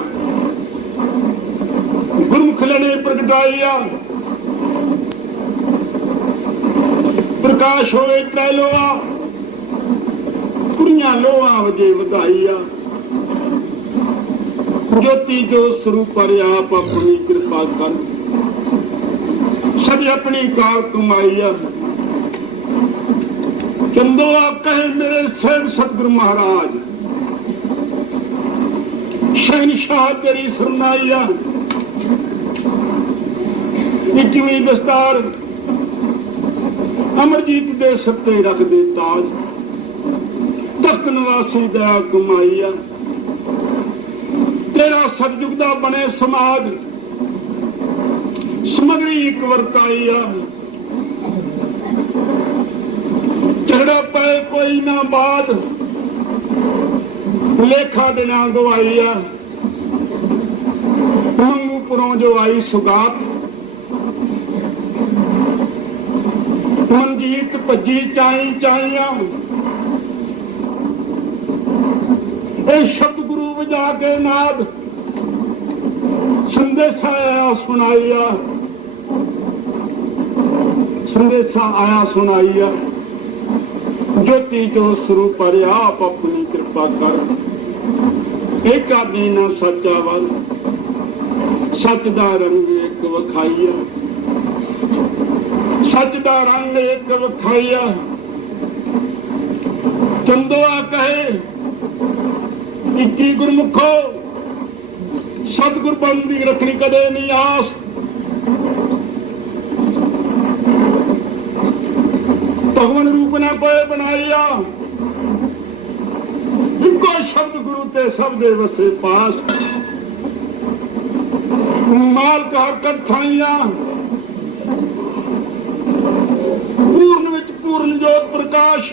ਗੁਰਮੁਖ ਲੜੇ ਪ੍ਰਗਟਾਈਆ। ਪ੍ਰਕਾਸ਼ ਹੋਏ ਤ੍ਰੈਲੋਆ, ਕੁੜੀਆਂ ਲੋਹਾ ਵਜੇ ਵਧਾਈਆ। ਜੋਤੀ ਜੋ ਸਰੂਪ ਰਿਆ ਆਪ ਆਪਣੀ ਕਿਰਪਾ ਕਰ, ਸਭ ਆਪਣੀ ਕਾਰ ਕਮਾਈ ਆ। ਚੰਦੋਆ ਕਹੇ ਮੇਰੇ ਸਹਿਬ ਸਤਿਗੁਰ ਮਹਾਰਾਜ, ਸ਼ਹਿਨशाह तेरी सरनाई आ। 21ਵੀਂ ਦਸਤਾਰ ਅਮਰਜੀਤ ਦੇ ਸੱਤੇ ਰੱਖਦੇ ਤਾਜ, ਤਖਤ ਨਿਵਾਸੀ ਦਇਆ ਕਮਾਈਆ, ਤੇਰਾ ਸਤਜੁਗ ਦਾ ਬਣੇ ਸਮਾਜ, ਸਮਗਰੀ ਇੱਕ ਵਰਤਾਈ ਆ। ਝਗੜਾ ਪਏ ਕੋਈ ਨਾ ਬਾਤ, ਲੇਖਾ ਦੇਣਾ ਗਵਾਈ ਆ। ਮੰਗੂਪੁਰੋਂ ਜੋ ਆਈ ਸੁਗਾਤ, ਮਨਜੀਤ ਭੱਜੀ ਚਾਈ ਚਾਈਆਂ। ਇਹ ਸ਼ਬਦ ਗੁਰੂ ਵਜਾ ਕੇ ਨਾਦ, ਸੰਦੇਸ਼ਾ ਆਇਆ ਸੁਣਾਈਆ, ਸੰਦੇਸ਼ਾ ਆਇਆ ਸੁਣਾਈਆ। ਜੋਤੀ ਜੋ ਸਰੂਪ ਹਰਿ ਆਪ ਆਪਣੀ ਕਿਰਪਾ ਕਰ, ਇੱਕ ਆਦਮੀ ਨਾ ਸੱਚਾ ਵੱਲ, ਸੱਚ ਦਾ ਰੰਗ ਇੱਕ ਵਿਖਾਈਆ, ਸੱਚ ਦਾ ਰੰਗ ਇੱਕ ਵਿਖਾਈਆ। ਚੰਦੋਆ ਕਹੇ ਇੱਕੀ ਗੁਰਮੁਖੋ, ਸਤਿਗੁਰ ਬੰਦੀ ਰੱਖਣੀ ਕਦੇ ਨਹੀਂ ਆਸ। ਭਗਵਾਨ ਰੂਪ ਨਾ ਕੋਈ ਬਣਾਈਆ, ਇੱਕੋ ਸ਼ਬਦ ਗੁਰੂ ਤੇ ਸਭ ਦੇ ਵਸੇ ਪਾਸ। ਮਾਲਕ ਹਕਤ ਥਾਈਆਂ, ਪੂਰਨ ਵਿੱਚ ਪੂਰਨ ਜੋਤ ਪ੍ਰਕਾਸ਼,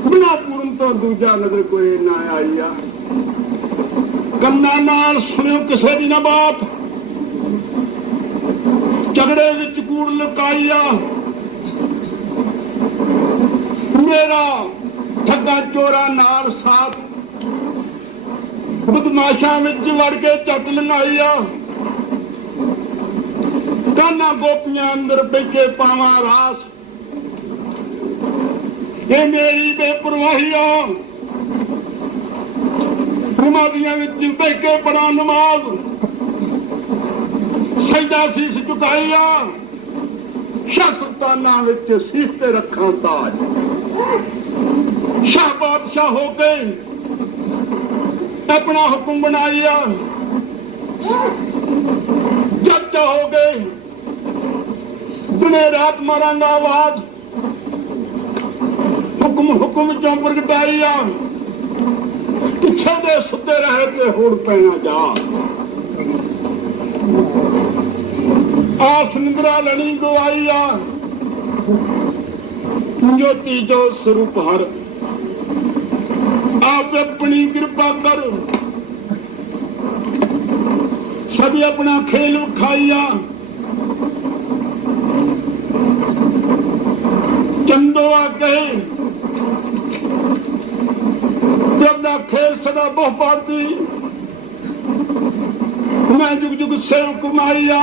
ਬਿਨਾ ਪੂਰਨ ਤੋਂ ਦੂਜਾ ਨਜ਼ਰ ਕੋਈ ਨਾ ਆਈਆ। ਕੰਨਾਂ ਨਾਲ ਸੁਣਿਓ ਕਿਸੇ ਦੀ ਨਾ ਬਾਤ, ਝਗੜੇ ਵਿੱਚ ਕੂੜ ਲੁਕਾਈਆ। ਮੇਰਾ ਠੱਗਾ ਚੋਰਾਂ ਨਾਲ ਸਾਥ, ਬਦਮਾਸ਼ਾਂ ਵਿੱਚ ਵੜ ਕੇ ਚੱਟ ਲੰਘਾਈਆ। ਕਾਨਾ ਗੋਪੀਆਂ ਅੰਦਰ ਬੈਠੇ ਪਾਵਾਂ ਰਾਸ, ਇਹ ਮੇਰੀ ਬੇਪਰਵਾਹੀਆ। ਨਮਾਜ਼ੀਆਂ ਵਿੱਚ ਬਹਿ ਕੇ ਪੜਾ ਨਮਾਜ਼, ਸਜਦਾ ਸੀਸ ਝੁਕਾਈਆ। ਸ਼ਾਹ ਸੁਲਤਾਨਾਂ ਵਿੱਚ ਸੀਸ ਤੇ ਰੱਖਾਂ ਤਾਜ, ਸ਼ਾਹ ਬਾਦਸ਼ਾਹ ਹੋ ਕੇ ਆਪਣਾ ਹੁਕਮ ਬਣਾਈਆ। ਜਦ ਚਾਹੋਗੇ ਦਿਨੇ ਰਾਤ ਮਾਰਾਂਗਾ ਆਵਾਜ਼, ਹੁਕਮ ਹੁਕਮ ਚੋਂ ਪ੍ਰਗਟਾਈਆ। ਪਿੱਛੇ ਦੇ ਸੁੱਤੇ ਰਹੇ ਤੇ ਹੋੜ ਪੈਣਾ ਜਾ, ਆਸ ਨਿੰਦਰਾ ਲੈਣੀ ਗਵਾਈਆ। ਜੋਤੀ ਜੋ ਸਰੂਪ ਹਰ, ਆਪ ਆਪਣੀ ਕਿਰਪਾ ਕਰ, ਸਦੀ ਆਪਣਾ ਖੇਲ ਵਿਖਾਈਆ। ਚੰਦੋਆ ਕਹੇ ਜਬ ਦਾ ਖੇਲ ਸਦਾ ਬਹੁ ਪਾਰਦੀ, ਮੈਂ ਜੁਗ ਜੁਗ ਸੇਵ ਕੁਮਾਰੀਆ।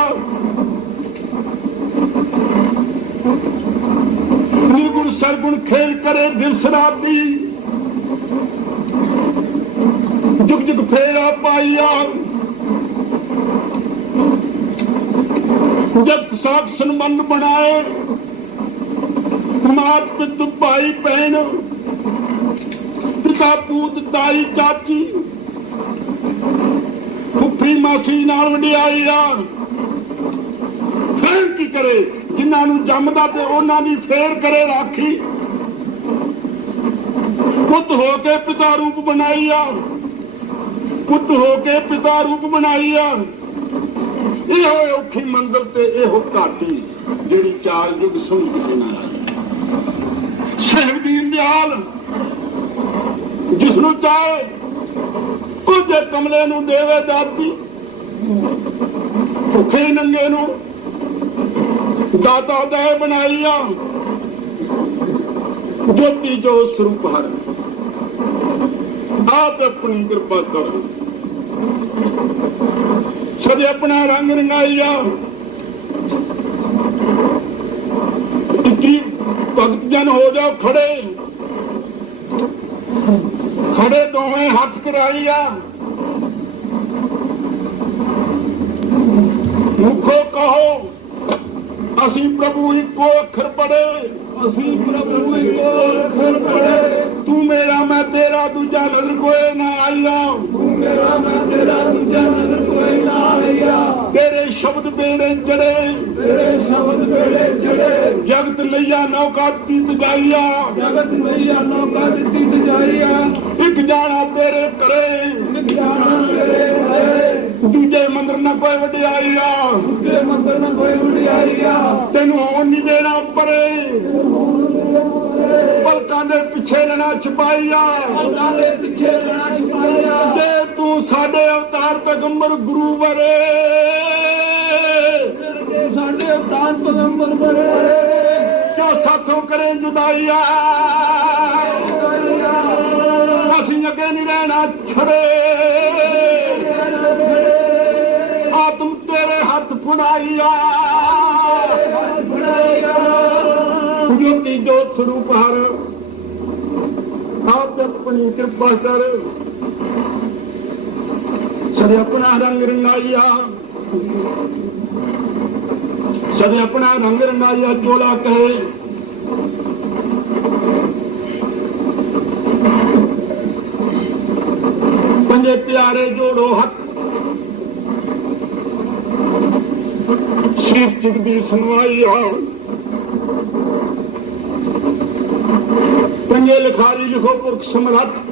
ਨਿਰਗੁਣ ਸਰਗੁਣ ਖੇਲ ਕਰੇ ਦਿਲ ਸ਼ਰਾਬੀ, ਜੁਗ ਜੁਗ ਫੇਰਾ ਪਾਈਆ। ਜਬ ਸਾਖ ਸੰਬੰਧ ਬਣਾਏ, ਮਾਤ ਪਿਤ ਭਾਈ ਭੈਣ, ਪਿਤਾ ਪੂਤ ਤਾਈ ਚਾਚੀ, ਫੁੱਫੀ ਮਾਸੀ ਨਾਲ ਵਡਿਆਈ ਆ। ਫੇਰ ਕੀ ਕਰੇ ਜਿਨ੍ਹਾਂ ਨੂੰ ਜੰਮਦਾ ਤੇ ਉਹਨਾਂ ਦੀ ਫੇਰ ਕਰੇ ਰਾਖੀ। ਪੁੱਤ ਹੋ ਕੇ ਪਿਤਾ ਰੂਪ ਬਣਾਈ ਆ, ਪੁੱਤ ਹੋ ਕੇ ਪਿਤਾ ਰੂਪ ਬਣਾਈ ਆ। ਇਹੋ ਔਖੀ ਮੰਜ਼ਲ ਤੇ ਇਹੋ ਘਾਟੀ, ਜਿਹੜੀ ਚਾਰ ਯੁੱਗ ਸੁਣ ਕਿਸੇ ਨਾ ਆਈ। ਸਾਹਿਬ ਦੀਨ ਦਿਆਲ ਜਿਸਨੂੰ ਚਾਹੇ ਕੁਝ ਕਮਲੇ ਨੂੰ ਦੇਵੇ ਦਾਤੀ, ਭੁੱਖੇ ਨੰਗੇ ਨੂੰ ਦਾਤਾ ਦੇ ਬਣਾਈਆ। ਜੋਤੀ ਜੋ ਸਰੂਪ ਹਰ, ਆਪ ਆਪਣੀ ਕਿਰਪਾ ਕਰ, ਸਦੇ ਆਪਣਾ ਰੰਗ ਰੰਗਾਈਆ। ਇਤਨੀ ਭਗਤ ਜਨ ਹੋ ਜਾਓ ਖੜੇ, ਖੜੇ ਦੋਵੇਂ ਹੱਥ ਕਰਾਈਆ। ਮੁਖੋ ਕਹੋ ਅਸੀਂ ਪ੍ਰਭੂ ਇੱਕੋ ਅੱਖਰ ਪੜ੍ਹੇ, ਅਸੀਂ ਪ੍ਰਭੂ ਇੱਕੋ ਅੱਖਰ ਪੜ੍ਹੇ। ਤੂੰ ਮੇਰਾ ਮੈਂ ਤੇਰਾ, ਦੂਜਾ ਨਜ਼ਰ ਕੋਈ ਨਾ ਆਈਆ। ਤੂੰ ਮੇਰਾ ਮੈਂ ਤੇਰਾ, ਦੂਜਾ ਨਜ਼ਰ ਕੋਈ ਨਾ ਆਈਆ। ਤੇਰੇ शब्द बेड़े चढ़े तेरे शब्द बेड़े चढ़े जगत लैया नौका तीत जाइया जगत लैया नौका तीत जाइया एक जाना तेरे करे एक जाना तेरे करे दूजे मंदिर न कोई वडियाइया दूजे मंदिर न कोई वडियाइया तेनू होन नहीं देना परे पलकां दे पिछे रहना छपाइया पलकां दे पिछे रहना छपाइया जे तू साडे अवतार पैगंबर गुरु बरे साडे अवतार पैगंबर बरे जो साथों करे जुदाइया असीं अगे नहीं रहना छड़े आत्म तेरे हाथ फुड़ाइया ज्योति जोत स्वरूप हर आप अपनी कृपा कर सद अपना रंग रंगाइया सद अपना रंग रंगाइया चोला कहे पंजे प्यारे जोड़ो हक शीश जगदी सुनवाइया पंजे लिखारी लिखो पुरख समरथ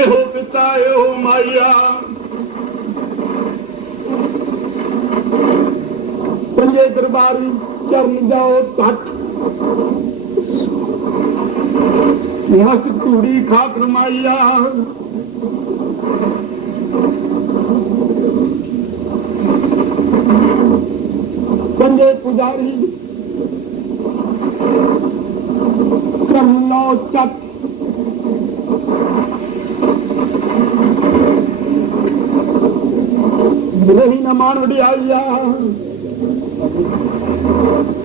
एहो पिता एहो माइया पंजे दरबारी चरण जाओ घट मस्त धूड़ी खाकर माइया पंजे पुजारी क्रमनो चट रही न मान वडियाइया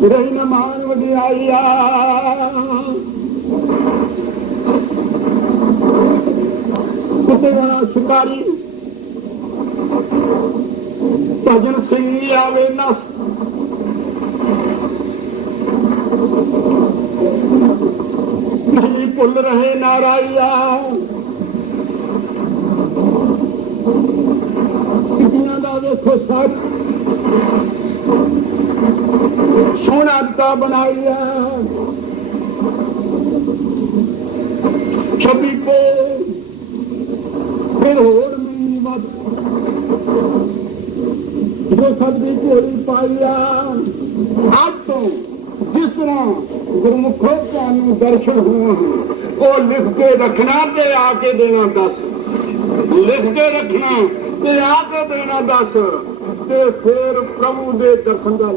रही न मान वडियाइया कुत्ते का शिकारी भजन सिंह आवे नस नहीं भुल रहे नाराइया देखो सच सोना दिता बनाइया छवि को फिर होर मिली मत जो सदी कोई पाइया आज तो जिस तरह गुरमुखों का दर्शन हुए वो लिख के रखना ते आके देना दस लिख के रखना ते आके देना दस ते फिर प्रभु दे दर्शन का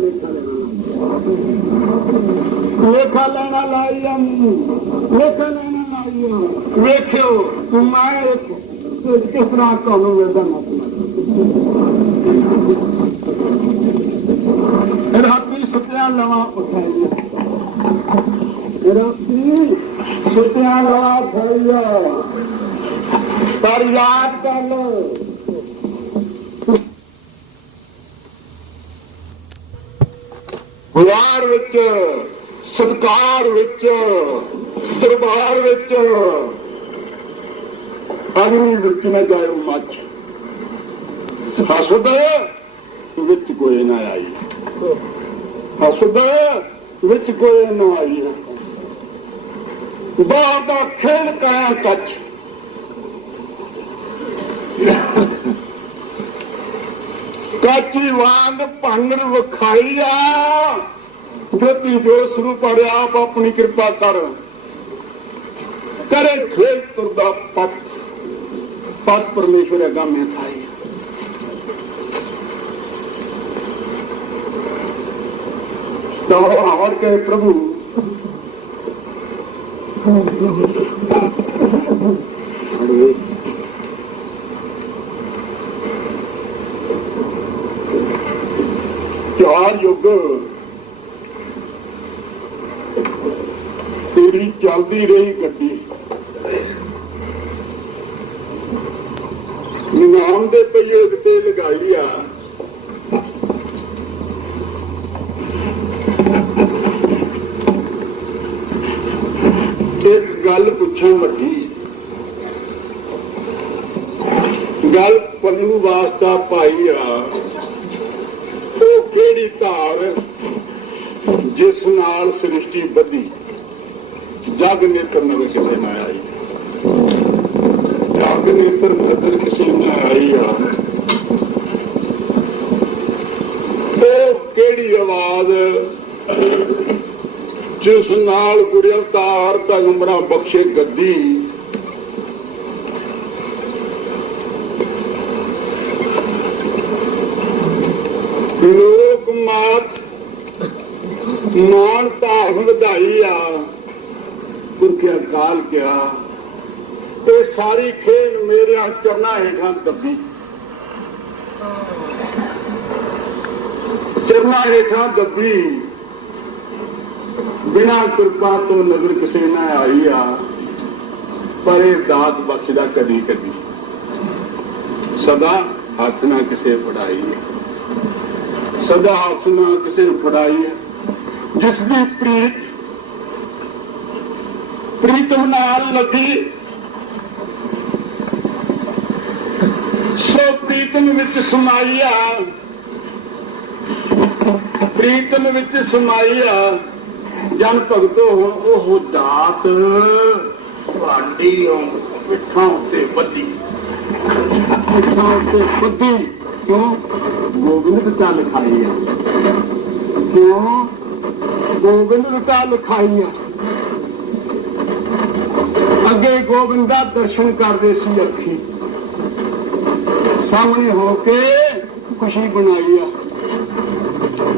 लेखा लेना लाइया लेखा लेना लाइया वेख्यो मैं किस तरह तुहानू मिलदा राती सुत्या लवा उठाइया राती सुत्या लवा उठाइया पर याद कर लो ਵਿਆਹ ਵਿੱਚ ਸਤਿਕਾਰ ਵਿੱਚ ਦਰਬਾਰ ਵਿੱਚ ਅਗਨੀ ਵਿੱਚ ਨਾ ਜਾਇਓ ਮੱਚ ਹਸਦ ਵਿੱਚ ਕੋਈ ਨਾ ਆਈ ਹਸਦ ਵਿੱਚ ਕੋਈ ਨਾ ਆਈ ਬਾਹਰ ਦਾ ਖੇਲ ਕਾਇਆ ਕੱਚ काची वांग भंगर विखाई ज्योति जो शुरू पड़े आप अपनी कृपा कर करे खेत तुरदा पथ पथ परमेश्वर अगा में खाई तो और के प्रभु चार युग तेरी चलती रही गड्डी नाम दे पहिए ते लगाई एक गल पूछण लगी गल पल्लू वास्ता पाई आ वो केड़ी धार जिस नाल सृष्टि बधी जग नेत्र नजर किसे न आई जग नेत्र नजर किसे न आई आ वो केड़ी आवाज जिस नाल गुरु अवतार पैगंबरां बख्शे गद्दी लोक मात मान धार वधाई आ पुरखिया काल क्या ये सारी खेल मेरे चरना हेठां दबी चरना हेठां दबी बिना कृपा तो नजर किसे न आई आ पर ये दात बख्शदा कदी कदी सदा हथ ना किसे फड़ाई सदा हथ ना किसे फड़ाई है जिसकी प्रीतम नाल लगी सो प्रीतम विच समाईया प्रीतम विच समाईया जन भगतो ओह दात तुहाडी पिठां उत्ते बधी पिठां उत्ते बधी क्यों गोबिंद पिता लिखाई है क्यों गोबिंद पिता लिखाई है अगे गोबिंद का दर्शन करते सी अखी सामने होके खुशी बनाई है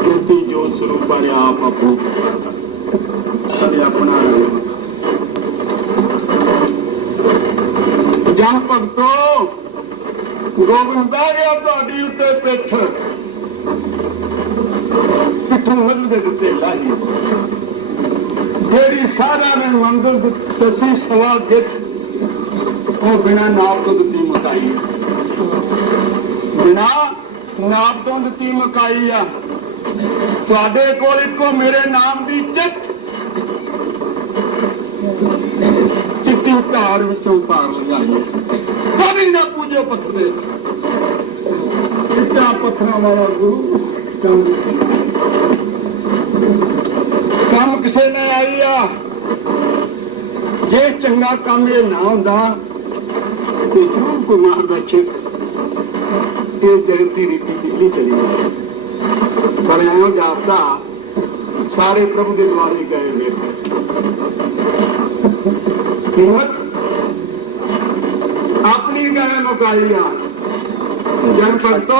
ज्योति जो स्वरूप आप अपू सब अपना जन भगतो गोबिंद बह गया ਤੁਹਾਡੀ ਉੱਤੇ ਪਿੱਠ ਪਿੱਠੋਂ ਮਦਦ ਦੇ ਦਿੱਤੇ ਲਾਹੀ ਜਿਹੜੀ ਸਾਰਾ ਨੇ ਮੰਗਲ ਦਸੀ ਸਵਾ ਗਿੱਠ ਉਹ ਬਿਨਾ ਨਾਪ ਤੋਂ ਦਿੱਤੀ ਮਕਾਈ ਬਿਨਾ ਨਾਪ ਤੋਂ ਦਿੱਤੀ ਮਕਾਈ ਆ ਤੁਹਾਡੇ ਕੋਲ ਇੱਕੋ ਮੇਰੇ ਨਾਮ ਦੀ ਚਿੱਠ ਚਿੱਟੀ ਧਾਰ ਵਿੱਚੋਂ ਪਾਰ ਲਗਾਈ ਕਦੀ ਨਾ ਪੂਜੋ ਪੱਥਰੇ ਇੱਟਾਂ ਪੱਥਰਾਂ ਵਾਲਾ ਗੁਰੂ ਕੰਮ ਕਿਸੇ ਨੇ ਆਈ ਆ ਜੇ ਚੰਗਾ ਕੰਮ ਇਹ ਨਾ ਹੁੰਦਾ ਤੇ ਜ਼ਰੂਰ ਕੋਈ ਮਾਰਦਾ ਚਿੱਤ ਇਹ ਜਗਤ ਦੀ ਰੀਤੀ ਪਿਛਲੀ ਚਲੀ ਗਈ ਪਰ ਐਂ ਜਾਪਦਾ ਸਾਰੇ ਪ੍ਰਭੂ ਦੇ ਦੁਆਰੇ ਗਏ ਨੇ ਹਿੰਮਤ अपनी गए मुकाई आ जन भगतो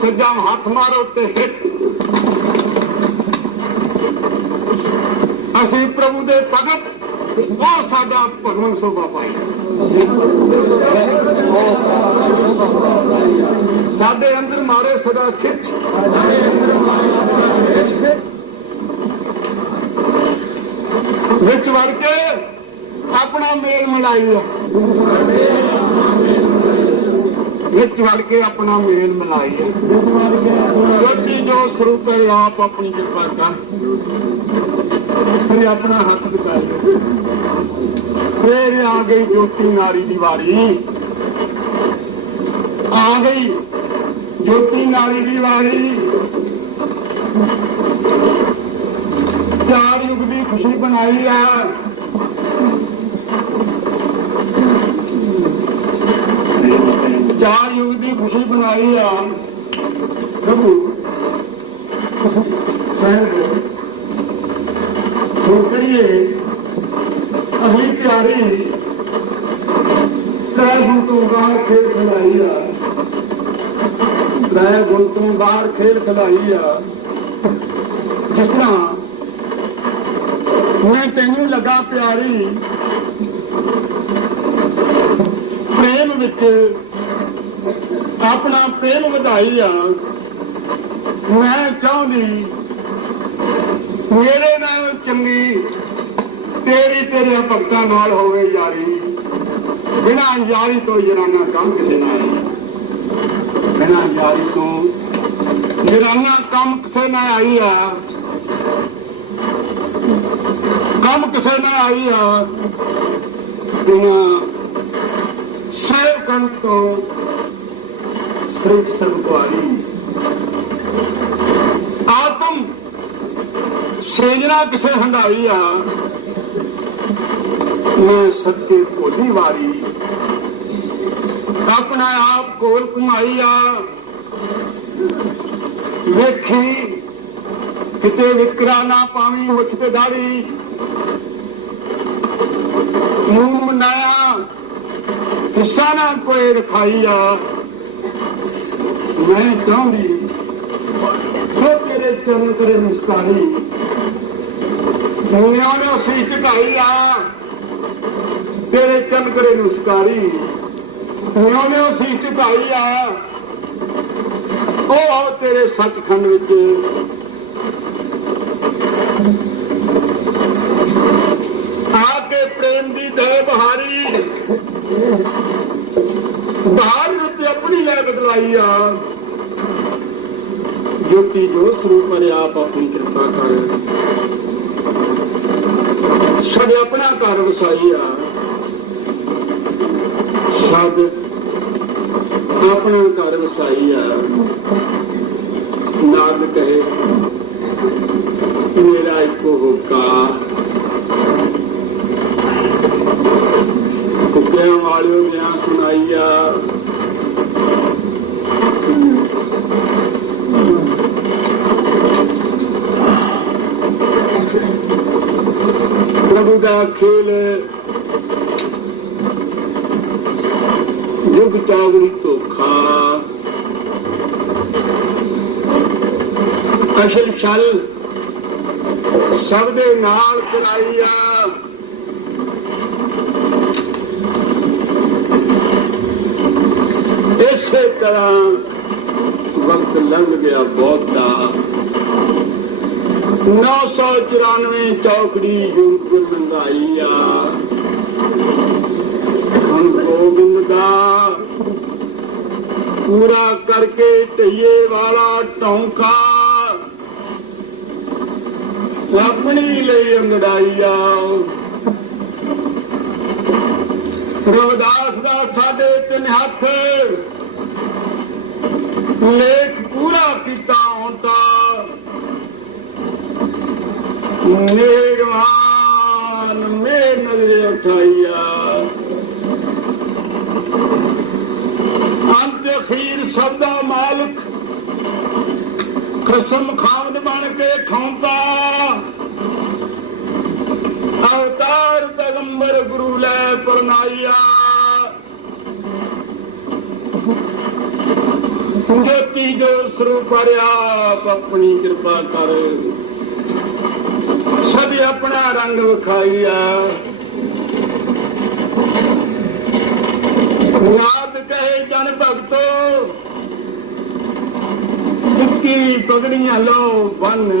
सज्जा हाथ मारो ते हिट असी प्रभु दे भगत वो साडा भगवंत शोभा पाई साडे अंदर मारे सदा खिच विच वड़ के अपना मेल मिलाई विच वड़ के अपना मेल मिलाई है ज्योति जो स्वरूप है आप अपनी कृपा कर फिर अपना हाथ दिखाई फिर आ गई ज्योति नारी की वारी आ गई ज्योति नारी की वारी चार युग की खुशी बनाई है चार युग की खुशी बनाई आ प्रभु करिए अगली प्यारी त्रै गुण तो बाहर खेल खिलाई आ त्रै गुण तो बाहर खेल खिलाई आ जिस तरह मैं तेनू लगा प्यारी प्रेम विच अपना प्रेम वधाई आ मैं चाहती मेरे नाल चंगी तेरी तेरे भगतां नाल होवे यारी बिना यारी तो जराना काम किसे ना आई बिना यारी तो जराना काम किसे ना आई आ काम किसे ना आई आ बिना सेवकन तो ਸ੍ਰਿਸ਼ਟ ਸੰਤਵਾਰੀ ਆਤਮ ਸੇਜਣਾ ਕਿਸੇ ਹੰਡਾਈ ਆ ਮੈਂ ਸੱਤੇ ਭੋਲੀ ਵਾਰੀ ਆਪਣਾ ਆਪ ਕੋਲ ਘੁਮਾਈ ਆ ਵੇਖੀ ਕਿਤੇ ਵਿਤਕਰਾ ਨਾ ਪਾਵੀਂ ਮੁੱਛ ਤੇ ਦਾੜੀ ਮੂੰਹ ਮਨਾਇਆ ਹਿੱਸਾ ਨਾ ਕੋਈ ਰਖਾਈ ਆ ਮੈਂ ਚਾਹੁੰਦੀ ਹੋ ਤੇਰੇ ਚਰਨ ਕਰੇ ਮੁਸਕਾਨੀ ਨਿਆਣਿਓ ਸੀ ਝੁਕਾਈ ਆ ਤੇਰੇ ਚਰਨ ਕਰੇ ਮੁਸਕਾਰੀ ਨਿਆਣਿਓ ਸੀ ਝੁਕਾਈ ਆ ਉਹ ਤੇਰੇ ਸੱਚਖੰਡ ਵਿੱਚ ਆ ਕੇ ਪ੍ਰੇਮ ਦੀ ਦੇ ਬਹਾਰੀ ਬਹਾਰ ਵਿੱਚ ਆਪਣੀ ਲੈ ਬਦਲਾਈ ਆ ਜੋਤੀ ਜੋ ਸਰੂਪ ਪਰ ਆਪ ਆਪਣੀ ਕਿਰਪਾ ਕਰ ਸਭ ਆਪਣਾ ਘਰ ਵਸਾਈ ਆ ਸਭ ਆਪਣਾ ਘਰ ਵਸਾਈ ਆ ਨਾਦ ਕਹੇ ਮੇਰਾ ਇੱਕੋ ਹੋਕਾ ਕੁੱਤਿਆਂ ਵਾਲਿਓ ਬਿਆਨ ਸੁਣਾਈ ਆ ਪ੍ਰਭੂ ਦਾ ਖੇਲ ਯੁਗ ਚਾਵੜੀ ਧੋਖਾ ਅਸਲ ਛਲ ਸਭ ਦੇ ਨਾਲ ਕਰਾਈ ਆ ਇਸੇ ਤਰ੍ਹਾਂ ਵਕਤ ਲੰਘ ਗਿਆ ਬਹੁਤਾ 994 ਚੌਕੜੀ ਯੁਗ ਗੁਰਮੰਦਾਈ ਆ ਹੁਣ ਗੋਬਿੰਦ ਦਾ ਪੂਰਾ ਕਰਕੇ ਢਈਏ ਵਾਲਾ ਟੌਂਕਾ ਆਪਣੀ ਲਈ ਅੰਗੜਾਈ ਆ ਰਵਿਦਾਸ ਦਾ ਸਾਡੇ 3 ਹੱਥ ਲੇਖ ਪੂਰਾ ਕੀਤਾ ਹੁਣ ਤਾਂ ਨਿਰਵਾਨ ਮੇ ਨਜ਼ਰੇ ਉਠਾਈਆ ਅੰਤ ਅਖੀਰ ਸਭ ਦਾ ਮਾਲਕ ਕਸਮ ਖਾਵਦ ਬਣ ਕੇ ਖਾਂਦਾ ਅਵਤਾਰ ਪੈਗੰਬਰ ਗੁਰੂ ਲੈ ਪਰਨਾਈਆ ਜੋਤੀ ਜੋ ਸਰੂਪ ਆਪ ਆਪਣੀ ਕਿਰਪਾ ਕਰ ਸਭ ਆਪਣਾ ਰੰਗ ਵਿਖਾਈਆ ਨਾਦ ਕਹੇ ਜਨ ਭਗਤੋ ਦਿੱਤੀ ਪਗੜੀਆਂ ਲੋ ਬੰਨ